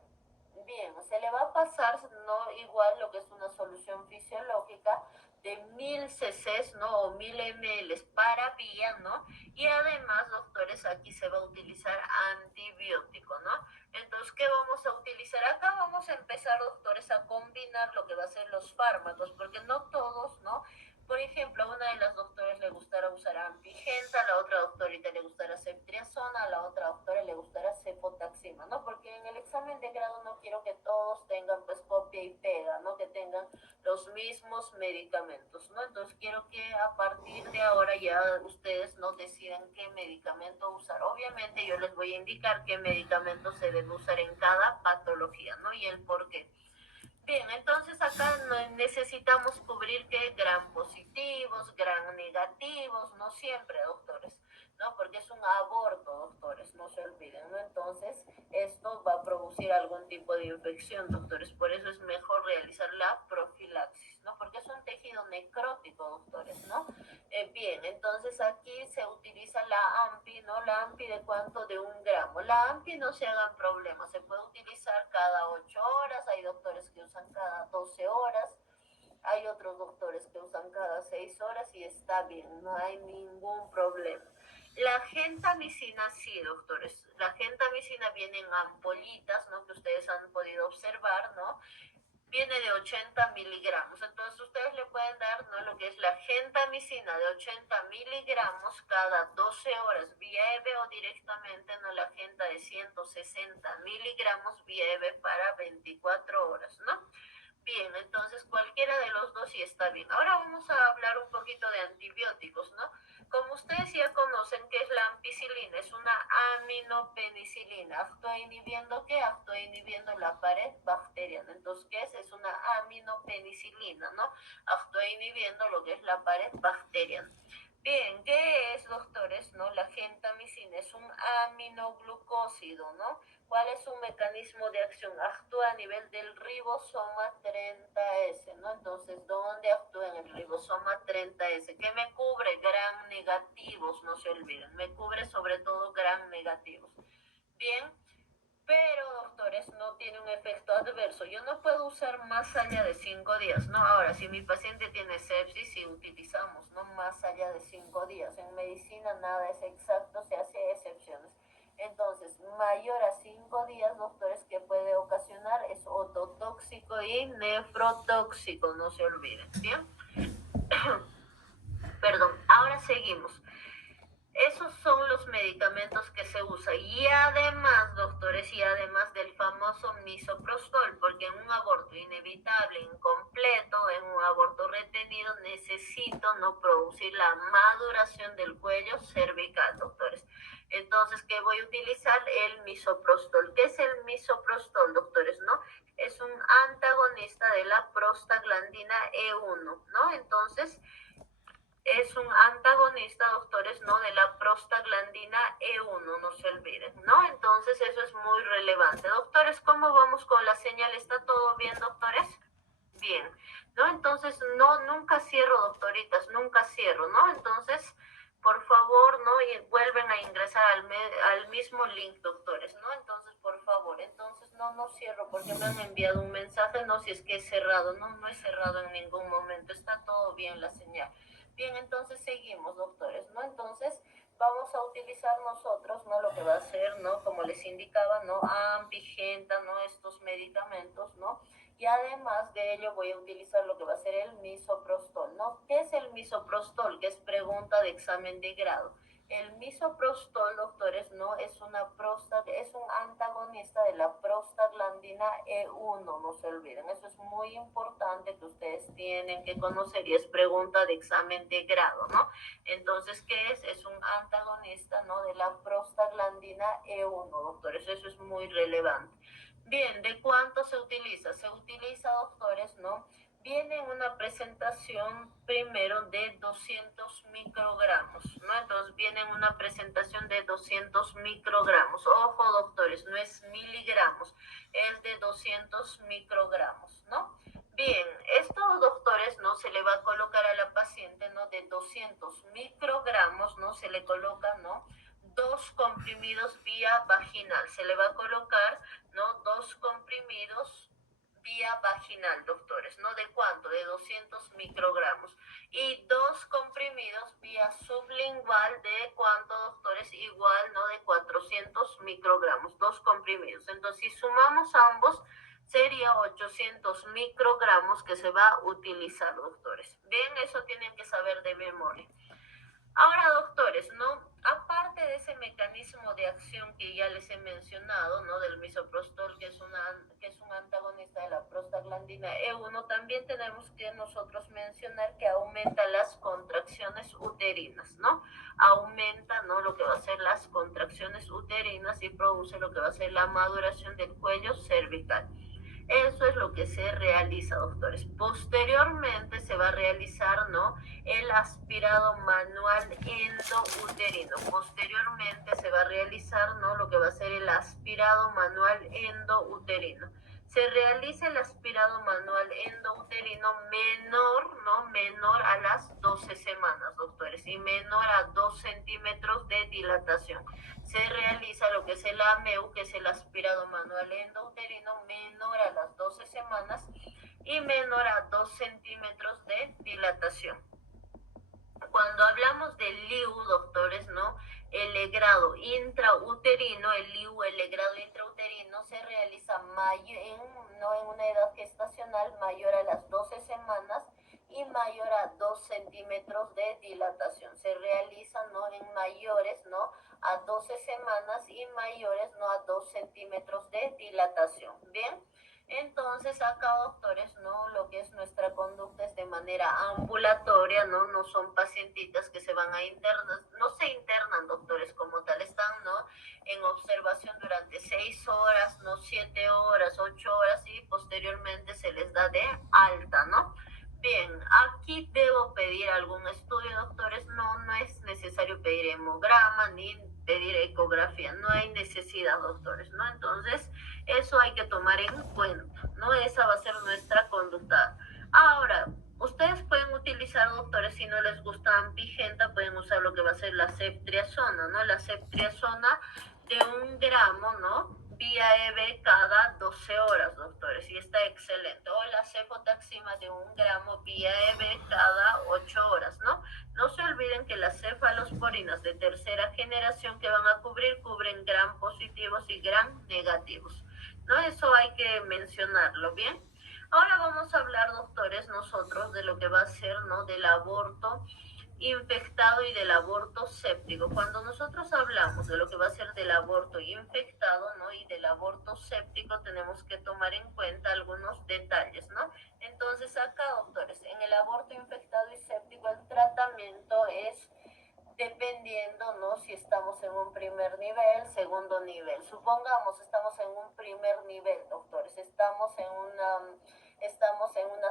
Bien, se le va a pasar, ¿no? Igual lo que es una solución fisiológica de 1000 cc, ¿no? O 1000 ml para vía, ¿no? Y además, doctores, aquí se va a utilizar antibiótico, ¿no? Entonces, ¿qué vamos a utilizar? Acá vamos a empezar, doctores, a combinar lo que va a ser los fármacos, porque no todos, ¿no? Por ejemplo, a una de las doctoras le gustará usar ampigenta, a la otra doctorita le gustará ceftriaxona, a la otra doctora le gustará cefotaxima, ¿no? Porque en el examen de grado no quiero que todos tengan pues copia y pega, ¿no? Que tengan los mismos medicamentos, ¿no? Entonces quiero que a partir de ahora ya ustedes no decidan qué medicamento usar. Obviamente yo les voy a indicar qué medicamentos se debe usar en cada patología, ¿no? Y el por qué. Bien, entonces acá necesitamos cubrir que gran positivos, gran negativos, no siempre, doctores, ¿no? Porque es un aborto, doctores, no se olviden, ¿no? Entonces, esto va a producir algún tipo de infección, doctores, por eso es mejor realizar la profilaxis, ¿no? Porque es un tejido necrótico, doctores, ¿no? Bien, entonces aquí se utiliza la AMPI, ¿no? La AMPI de cuánto, de 1 gramo. La AMPI no se hagan problemas, se puede utilizar cada 8 horas, hay doctores que usan cada 12 horas, hay otros doctores que usan cada 6 horas y está bien, no hay ningún problema. La gentamicina sí, doctores, la gentamicina viene en ampollitas, ¿no? Que ustedes han podido observar, ¿no? Viene de 80 miligramos. Entonces ustedes le pueden dar, ¿no? Lo que es la gentamicina de 80 miligramos cada 12 horas vía EV o directamente, ¿no? La genta de 160 miligramos vía EV para 24 horas, ¿no? Bien, entonces cualquiera de los dos sí está bien. Ahora vamos a hablar un poquito de antibióticos, ¿no? Como ustedes ya conocen, ¿qué es la ampicilina? Es una aminopenicilina. ¿Actúa inhibiendo qué? Actúa inhibiendo la pared bacteriana. Entonces, ¿qué es? Es una aminopenicilina, ¿no? Actúa inhibiendo lo que es la pared bacteriana. Bien, ¿qué es, doctores? ¿No? La gentamicina es un aminoglucósido, ¿no? ¿Cuál es su mecanismo de acción? Actúa a nivel del ribosoma 30S, ¿no? Entonces, ¿dónde actúa en el ribosoma 30S? ¿Qué me cubre? Gram negativos, no se olviden. Me cubre sobre todo gram negativos. Bien, pero, doctores, no tiene un efecto adverso. Yo no puedo usar más allá de 5 días, ¿no? Ahora, si mi paciente tiene sepsis, sí utilizamos, ¿no? Más allá de 5 días. En medicina nada es exacto, se hace excepciones. Entonces, mayor a 5 días, doctores, que puede ocasionar es ototóxico y nefrotóxico, no se olviden, ¿bien? Perdón, ahora seguimos. Esos son los medicamentos que se usan. Y además, doctores, y además del famoso misoprostol, porque en un aborto inevitable, incompleto, en un aborto retenido, necesito no producir la maduración del cuello cervical, doctores. Entonces, ¿qué voy a utilizar? El misoprostol. ¿Qué es el misoprostol, doctores? ¿No? Es un antagonista de la prostaglandina E1, ¿no? Entonces, es un antagonista, doctores, ¿no? De la prostaglandina E1, no se olviden, ¿no? Entonces eso es muy relevante. Doctores, ¿cómo vamos con la señal? ¿Está todo bien, doctores? Bien, ¿no? Entonces, nunca cierro, doctoritas, nunca cierro, ¿no? Entonces, por favor, ¿no? Y vuelven a ingresar al mismo link, doctores, ¿no? Entonces, por favor, entonces no cierro porque me han enviado un mensaje, no, si es que es cerrado, no es cerrado en ningún momento, está todo bien la señal. Bien, entonces seguimos, doctores, ¿no? Entonces, vamos a utilizar nosotros, ¿no? Lo que va a ser, ¿no? Como les indicaba, ¿no? Ampigenta, ¿no? Estos medicamentos, ¿no? Y además de ello voy a utilizar lo que va a ser el misoprostol, ¿no? ¿Qué es el misoprostol? Que es pregunta de examen de grado. El misoprostol, doctores, no es es un antagonista de la prostaglandina E1, no se olviden. Eso es muy importante que ustedes tienen que conocer y es pregunta de examen de grado, ¿no? Entonces, ¿qué es? Es un antagonista, ¿no? De la prostaglandina E1, doctores. Eso es muy relevante. Bien, ¿de cuánto se utiliza? Se utiliza, doctores, ¿no? Viene en una presentación primero de 200 microgramos, ¿no? Entonces viene en una presentación de 200 microgramos. Ojo, doctores, no es miligramos, es de 200 microgramos, ¿no? Bien, estos doctores, ¿no? Se le va a colocar a la paciente, ¿no? De 200 microgramos, ¿no? Se le coloca, ¿no? 2 comprimidos vía vaginal. Se le va a colocar, ¿no? 2 comprimidos vía vaginal, doctores, ¿no? ¿De cuánto? De 200 microgramos. Y 2 comprimidos vía sublingual, ¿de cuánto, doctores? Igual, ¿no? De 400 microgramos, 2 comprimidos. Entonces, si sumamos ambos, sería 800 microgramos que se va a utilizar, doctores. Bien, eso tienen que saber de memoria. Ahora, doctores, ¿no? Aparte de ese mecanismo de acción que ya les he mencionado, ¿no? Del misoprostol, que es un antagonista de la prostaglandina E1, también tenemos que nosotros mencionar que aumenta las contracciones uterinas, ¿no? Aumenta, ¿no? Lo que va a ser las contracciones uterinas y produce lo que va a ser la maduración del cuello cervical. Eso es lo que se realiza, doctores. Posteriormente se va a realizar, ¿no? El aspirado manual endouterino. Posteriormente se va a realizar, ¿no? Lo que va a ser el aspirado manual endouterino. Se realiza el aspirado manual endouterino menor, ¿no? Menor a las 12 semanas, doctores, y menor a 2 centímetros de dilatación. Se realiza lo que es el AMEU, que es el aspirado manual endouterino, menor a las 12 semanas y menor a 2 centímetros de dilatación. Cuando hablamos del LIU, doctores, ¿no? El legrado intrauterino, el LIU, el legrado intrauterino, se realiza no en una edad gestacional mayor a las 12 semanas y mayor a 2 centímetros de dilatación. Se realiza, ¿no? En mayores, ¿no? A 12 semanas y mayores, ¿no? A 2 centímetros de dilatación. Bien. Entonces acá, doctores, ¿no? Lo que es nuestra conducta es de manera ambulatoria, ¿no? No son pacientitas que se van a internar, no se internan, doctores, como tal, están, ¿no? En observación durante 6 horas, ¿no? 7 horas, 8 horas y posteriormente se les da de alta, ¿no? Bien, aquí debo pedir algún estudio, doctores. No es necesario pedir hemograma ni pedir ecografía. No hay necesidad, doctores, ¿no? Entonces, eso hay que tomar en cuenta, ¿no? Esa va a ser nuestra conducta. Ahora, ustedes pueden utilizar, doctores, si no les gusta ampigenta, pueden usar lo que va a ser la ceftriaxona, ¿no? La ceftriaxona de 1 gramo, ¿no? Vía EB cada 12 horas, doctores, y está excelente. O la cefotaxima de 1 gramo vía EB cada 8 horas, ¿no? No se olviden que las cefalosporinas de tercera generación que van a cubren gram positivos y gram negativos, ¿no? Eso hay que mencionarlo, ¿bien? Ahora vamos a hablar, doctores, nosotros de lo que va a ser, ¿no? Del aborto infectado y del aborto séptico. Cuando nosotros hablamos de lo que va a ser del aborto infectado, ¿no? Y del aborto séptico, tenemos que tomar en cuenta algunos detalles, ¿no? Entonces acá, doctores, en el aborto infectado y séptico el tratamiento es dependiendo, ¿no? Si estamos en un primer nivel, segundo nivel. Supongamos estamos en un primer nivel, doctores, estamos en una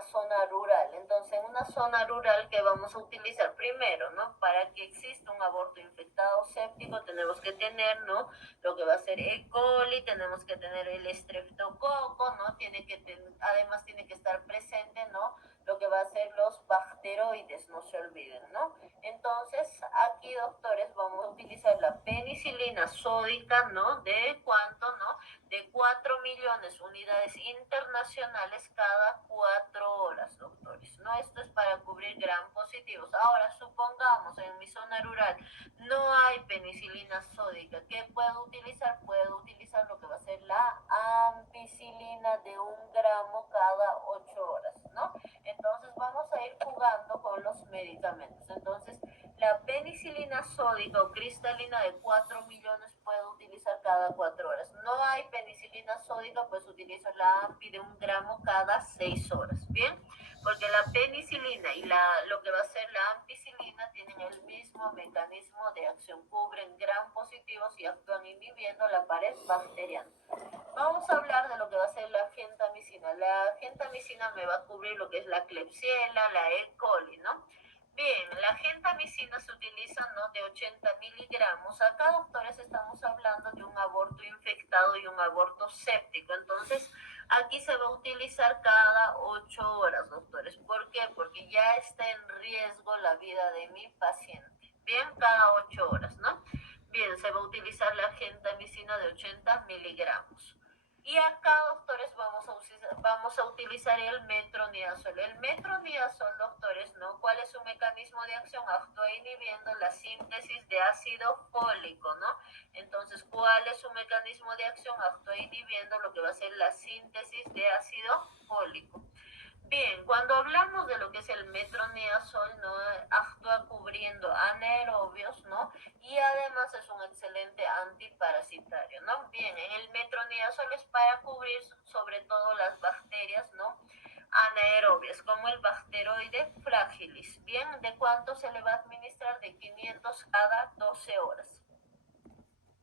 zona rural. Entonces, en una zona rural que vamos a utilizar primero, ¿no? Para que exista un aborto infectado séptico, tenemos que tener, ¿no? Lo que va a ser E. coli, tenemos que tener el estreptococo, ¿no? Además tiene que estar presente, ¿no? Lo que va a ser los bacteroides, no se olviden, ¿no? Entonces, aquí, doctores, vamos a utilizar la penicilina sódica, ¿no? ¿De cuánto, no? De 4 millones unidades internacionales cada 4 horas, doctores, ¿no? Esto es para cubrir gram positivo positivos. Ahora, supongamos en mi zona rural no hay penicilina sódica. ¿Qué puedo utilizar? Puedo utilizar lo que va a ser la ampicilina de 1 gramo cada 8 horas, ¿no? Entonces vamos a ir jugando con los medicamentos. Entonces, la penicilina sódica o cristalina de 4 millones puedo utilizar cada 4 horas. No hay penicilina sódica, pues utilizo la AMPI de 1 gramo cada 6 horas. ¿Bien? Porque la penicilina y lo que va a ser la ampicilina tienen el mismo mecanismo de acción. Cubren gram positivos y actúan inhibiendo la pared bacteriana. Vamos a hablar de lo que va a ser la gentamicina. La gentamicina me va a cubrir lo que es la Klebsiella, la E. coli, ¿no? Bien, la gentamicina se utiliza, ¿no?, de 80 miligramos. Acá, doctores, estamos hablando de un aborto infectado y un aborto séptico. Entonces, aquí se va a utilizar cada 8 horas, doctores. ¿Por qué? Porque ya está en riesgo la vida de mi paciente. Bien, cada 8 horas, ¿no? Bien, se va a utilizar la gentamicina de 80 miligramos. Y acá, doctores, vamos a utilizar el metronidazol. El metronidazol, doctores, ¿no? ¿Cuál es su mecanismo de acción? Actúa inhibiendo la síntesis de ácido fólico, ¿no? Entonces, ¿cuál es su mecanismo de acción? Actúa inhibiendo lo que va a ser la síntesis de ácido fólico. Bien, cuando hablamos de lo que es el metronidazol, ¿no?, actúa cubriendo anaerobios, ¿no? Y además es un excelente antiparasitario, ¿no? Bien, en el metronidazol es para cubrir sobre todo las bacterias, ¿no?, anaerobias, como el Bacteroide fragilis. Bien, ¿de cuánto se le va a administrar? De 500 cada 12 horas.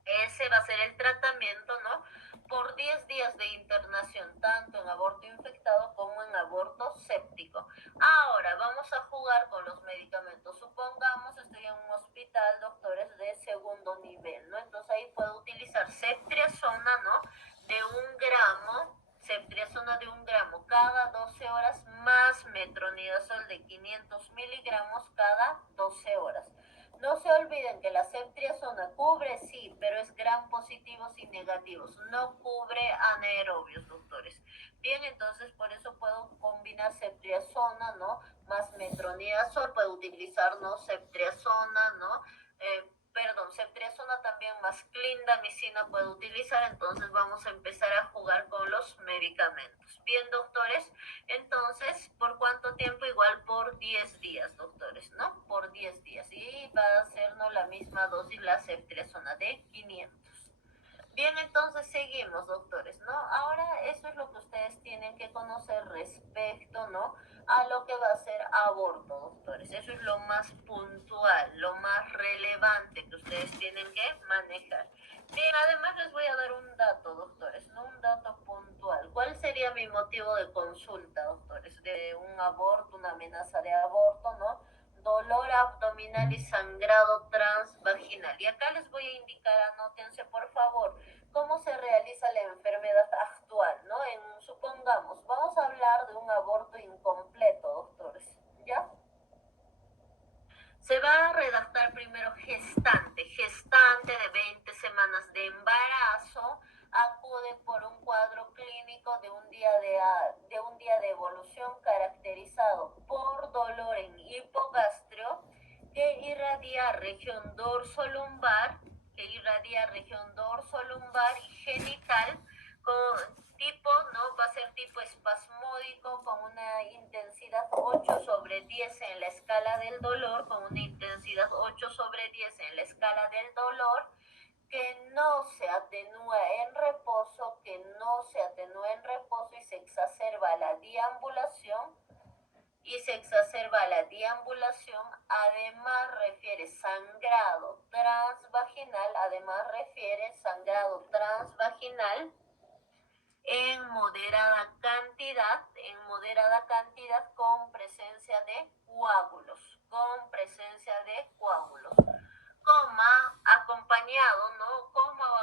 Ese va a ser el tratamiento, ¿no?, por 10 días de internación, tanto en aborto infectado como en aborto séptico. Ahora, vamos a jugar con los medicamentos. Supongamos estoy en un hospital, doctores, de segundo nivel, ¿no? Entonces ahí puedo utilizar ceftriaxona, ¿no?, de 1 gramo, ceftriaxona de 1 gramo cada 12 horas, más metronidazol de 500 miligramos cada 12 horas. No se olviden que la ceftriaxona cubre, sí, pero es gram positivos y negativos. No cubre anaerobios, doctores. Bien, entonces por eso puedo combinar ceftriaxona, ¿no?, más metronidazol. Puedo utilizar, ¿no?, ceftriaxona, ¿no? Ceftriaxona también más clindamicina puedo utilizar. Entonces vamos a empezar a jugar con los medicamentos. Bien, doctores, entonces, ¿por cuánto tiempo? Igual por 10 días, doctores, ¿no? Por 10 días. Y va a hacernos la misma dosis, la ceftriaxona de 500. Bien, entonces seguimos, doctores, ¿no? Ahora eso es lo que ustedes tienen que conocer respecto, ¿no?, a lo que va a ser aborto, doctores. Eso es lo más puntual, lo más relevante que ustedes tienen que manejar. Bien, además les voy a dar un dato, doctores, ¿no?, un dato puntual. ¿Cuál sería mi motivo de consulta, doctores, de un aborto, una amenaza de aborto, ¿no? Dolor abdominal y sangrado transvaginal. Y acá les voy a indicar, anótense por favor, cómo se realiza la enfermedad actual, ¿no? Supongamos, vamos a hablar de un aborto incompleto, doctores, ¿ya? Se va a redactar primero gestante de 20 semanas de embarazo, acude por un cuadro clínico de un día de evolución caracterizado por dolor en hipogastrio que irradia región dorsolumbar y genital con tipo, ¿no?, va a ser tipo espasmódico con una intensidad 8/10 en la escala del dolor, que no se atenúa en reposo, y se exacerba la deambulación. Además refiere sangrado transvaginal en moderada cantidad con presencia de coágulos,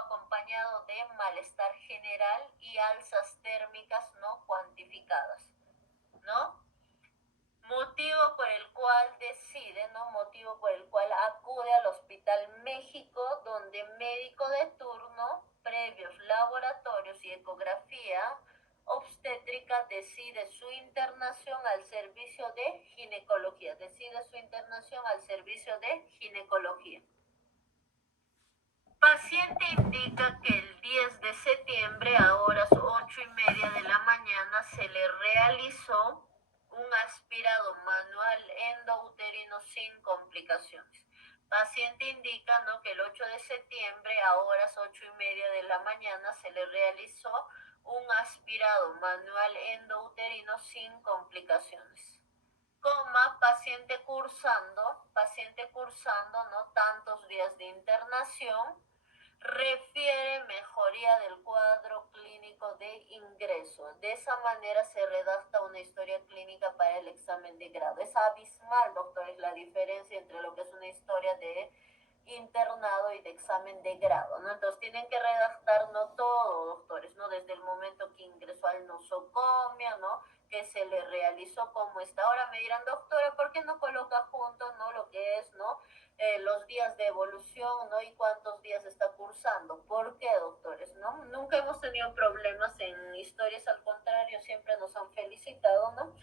acompañado de malestar general y alzas térmicas no cuantificadas, ¿no? Motivo por el cual acude al Hospital México, donde médico de turno, previos laboratorios y ecografía obstétrica, decide su internación al servicio de ginecología. Decide su internación al servicio de ginecología. Paciente indica que el 10 de septiembre a horas 8:30 de la mañana se le realizó un aspirado manual endouterino sin complicaciones. Paciente indica, ¿no?, que el 8 de septiembre a horas 8:30 de la mañana se le realizó un aspirado manual endouterino sin complicaciones. Paciente cursando, ¿no?, tantos días de internación, refiere mejoría del cuadro clínico de ingreso. De esa manera se redacta una historia clínica para el examen de grado. Es abismal, doctores, la diferencia entre lo que es una historia de internado y de examen de grado, ¿no? Entonces tienen que redactar, no todo, doctores, ¿no? Desde el momento que ingresó al nosocomio, ¿no?, que se le realizó, cómo está. Ahora me dirán, doctora, ¿por qué no coloca junto, ¿no?, lo que es, ¿no?, los días de evolución, ¿no?, y cuántos días está cursando? ¿Por qué, doctores? ¿No? Nunca hemos tenido problemas en historias, al contrario, siempre nos han felicitado, ¿no?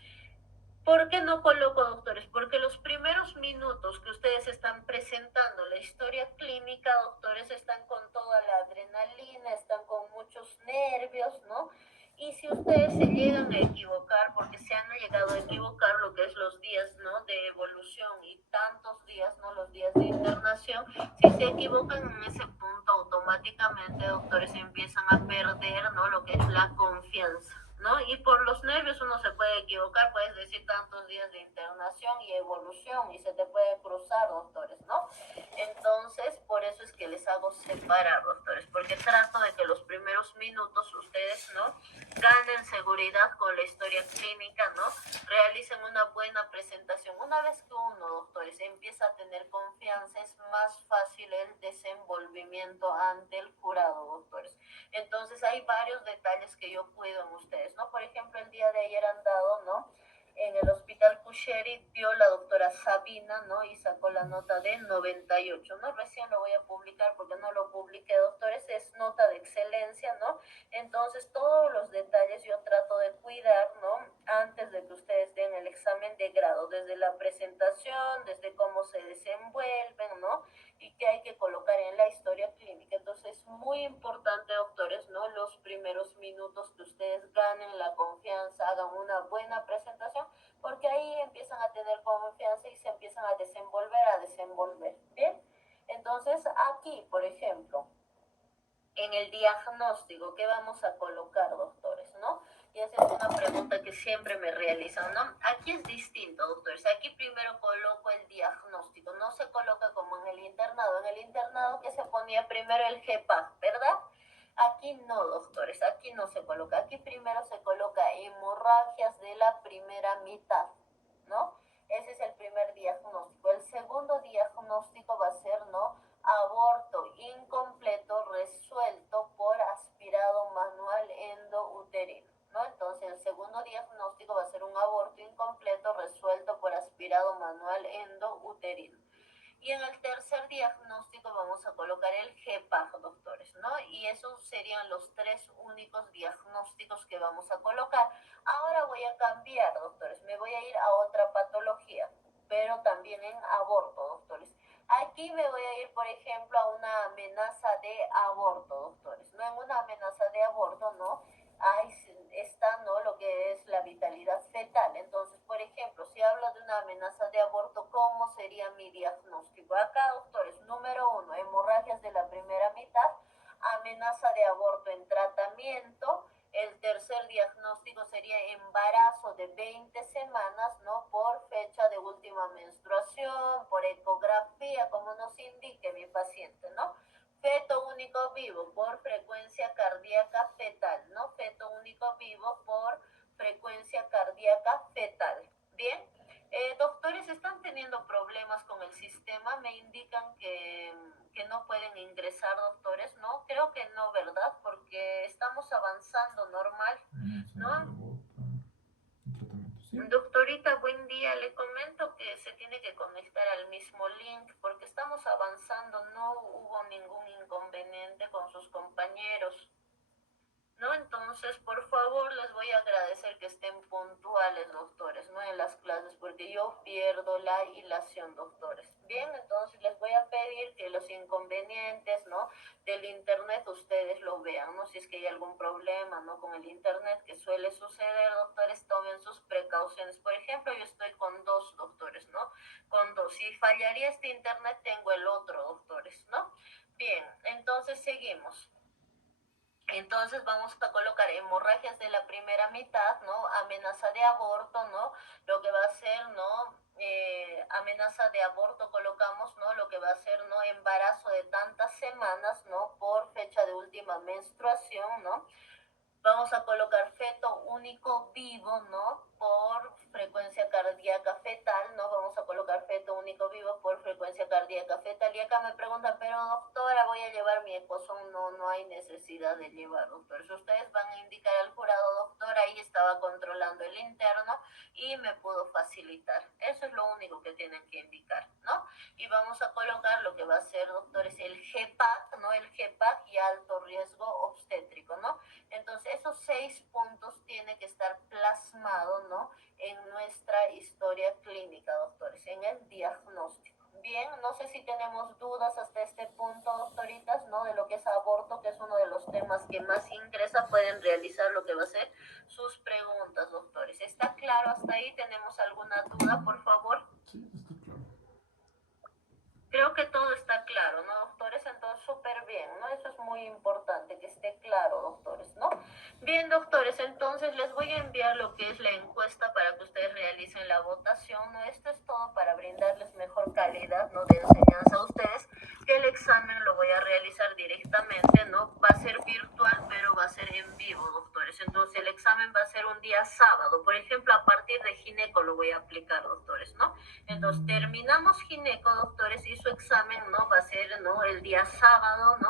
¿Por qué no coloco, doctores? Porque los primeros minutos que ustedes están presentando la historia clínica, doctores, están con toda la adrenalina, están con muchos nervios, ¿no? Y si ustedes se llegan a equivocar, porque se han llegado a equivocar lo que es los días, ¿no?, de evolución y tantos días, ¿no?, los días de internación, si se equivocan en ese punto, automáticamente, doctores, empiezan a perder, ¿no?, lo que es la confianza, ¿no? Y por los nervios uno se puede equivocar, puedes decir tantos días de internación y evolución y se te puede cruzar, doctores, ¿no? Entonces, por eso es que les hago separar, doctores, porque trato de que los primeros minutos ustedes, ¿no?, ganen seguridad con la historia clínica, ¿no?, realicen una buena presentación. Una vez que uno, doctores, empieza a tener confianza, es más fácil el desenvolvimiento ante el jurado, doctores. Entonces hay varios detalles que yo cuido en ustedes, ¿no? Por ejemplo, el día de ayer han dado, ¿no?, en el hospital Cusheri, dio la doctora Sabina, ¿no?, y sacó la nota de 98, ¿no? Recién lo voy a publicar porque no lo publiqué, doctores, es nota de excelencia, ¿no? Entonces todos los detalles yo trato de cuidar, ¿no?, antes de que ustedes den el examen de grado, desde la presentación, desde cómo se desenvuelven, ¿no?, y qué hay que colocar en la historia clínica. Entonces es muy importante, doctores, ¿no?, los primeros minutos que ustedes ganen la confianza, hagan una buena presentación, porque ahí empiezan a tener confianza y se empiezan a desenvolver, ¿bien? Entonces aquí, por ejemplo, en el diagnóstico, ¿qué vamos a colocar, doctores, no? Y esa es una pregunta que siempre me realizan, ¿no? Aquí es distinto, doctores. Aquí primero coloco el diagnóstico. No se coloca como en el internado. En el internado que se ponía primero el GPA, ¿verdad? Aquí no, doctores. Aquí no se coloca. Aquí primero se coloca hemorragias de la primera mitad, ¿no? Ese es el primer diagnóstico. El segundo diagnóstico va a ser, ¿no?, aborto incompleto resuelto por aspirado manual endouterino, ¿no? Entonces el segundo diagnóstico va a ser un aborto incompleto resuelto por aspirado manual endouterino. Y en el tercer diagnóstico vamos a colocar el GPAG, doctores, ¿no? Y esos serían los tres únicos diagnósticos que vamos a colocar. Ahora voy a cambiar, doctores, me voy a ir a otra patología, pero también en aborto, doctores. Aquí me voy a ir, por ejemplo, a una amenaza de aborto, doctores. No, en una amenaza de aborto, ¿no?, ahí está, ¿no?, lo que es la vitalidad fetal. Entonces, por ejemplo, si hablo de una amenaza de aborto, ¿cómo sería mi diagnóstico? Acá, doctores, número 1, hemorragias de la primera mitad, amenaza de aborto en tratamiento. El tercer diagnóstico sería embarazo de 20 semanas, ¿no?, por fecha de última menstruación, por ecografía, como nos indique mi paciente, ¿no? Feto único vivo por frecuencia cardíaca fetal, ¿no? Feto único vivo por frecuencia cardíaca fetal. Bien, doctores, ¿están teniendo problemas con el sistema? Me indican que no pueden ingresar, doctores, ¿no? Creo que no, ¿verdad? Porque estamos avanzando normal, ¿no? Doctorita, buen día. Le comento que se tiene que conectar al mismo link porque estamos avanzando. No hubo ningún inconveniente con sus compañeros. ¿no? Entonces, por favor, les voy a agradecer que estén puntuales, doctores, ¿no? En las clases, porque yo pierdo la hilación, doctores. Bien, entonces les voy a pedir que los inconvenientes, ¿no? Del internet ustedes lo vean, ¿no? Si es que hay algún problema, ¿no? Con el internet que suele suceder, doctores, tomen sus precauciones. Por ejemplo, yo estoy con 2 doctores, ¿no? Con 2. Si fallaría este internet, tengo el otro, doctores, ¿no? Bien, entonces seguimos. Entonces vamos a colocar hemorragias de la primera mitad, ¿no? Amenaza de aborto, ¿no? Lo que va a ser, ¿no? Amenaza de aborto colocamos, ¿no? Lo que va a ser, ¿no? Embarazo de tantas semanas, ¿no? Por fecha de última menstruación, ¿no? Vamos a colocar feto único vivo, ¿no? Por frecuencia cardíaca fetal, ¿no? Vamos a colocar feto único vivo por frecuencia cardíaca fetal. Y acá me preguntan, pero doctora, voy a llevar mi ecosón. No, no hay necesidad de llevar, doctores. Ustedes van a indicar al jurado, doctora, ahí estaba controlando el interno y me pudo facilitar. Eso es lo único que tienen que indicar, ¿no? Y vamos a colocar lo que va a ser, doctores, el GPAC, ¿no? El GPAC y alto riesgo obstétrico, ¿no? Entonces, esos 6 puntos tienen que estar plasmados, ¿no? En nuestra historia clínica, doctores, en el diagnóstico. Bien, no sé si tenemos dudas hasta este punto, doctoritas, ¿no? De lo que es aborto, que es uno de los temas que más ingresa, pueden realizar lo que va a ser sus preguntas, doctores. ¿Está claro hasta ahí? ¿Tenemos alguna duda, por favor? Sí, está claro. Creo que todo está claro, ¿no, doctores? Entonces, súper bien, ¿no? Eso es muy importante, que esté claro, doctores, ¿no? Bien, doctores, entonces les voy a enviar lo que es la encuesta para que ustedes realicen la votación, ¿no? Esto es todo para brindarles mejor calidad, ¿no? De enseñanza a ustedes, que el examen lo voy a realizar directamente, ¿no? Va a ser virtual, pero va a ser en vivo, doctores. Entonces, el examen va a ser un día sábado. Por ejemplo, a partir de gineco lo voy a aplicar, doctores, ¿no? Entonces, terminamos gineco, doctores, y su examen, ¿no? Va a ser, ¿no? El día sábado, ¿no?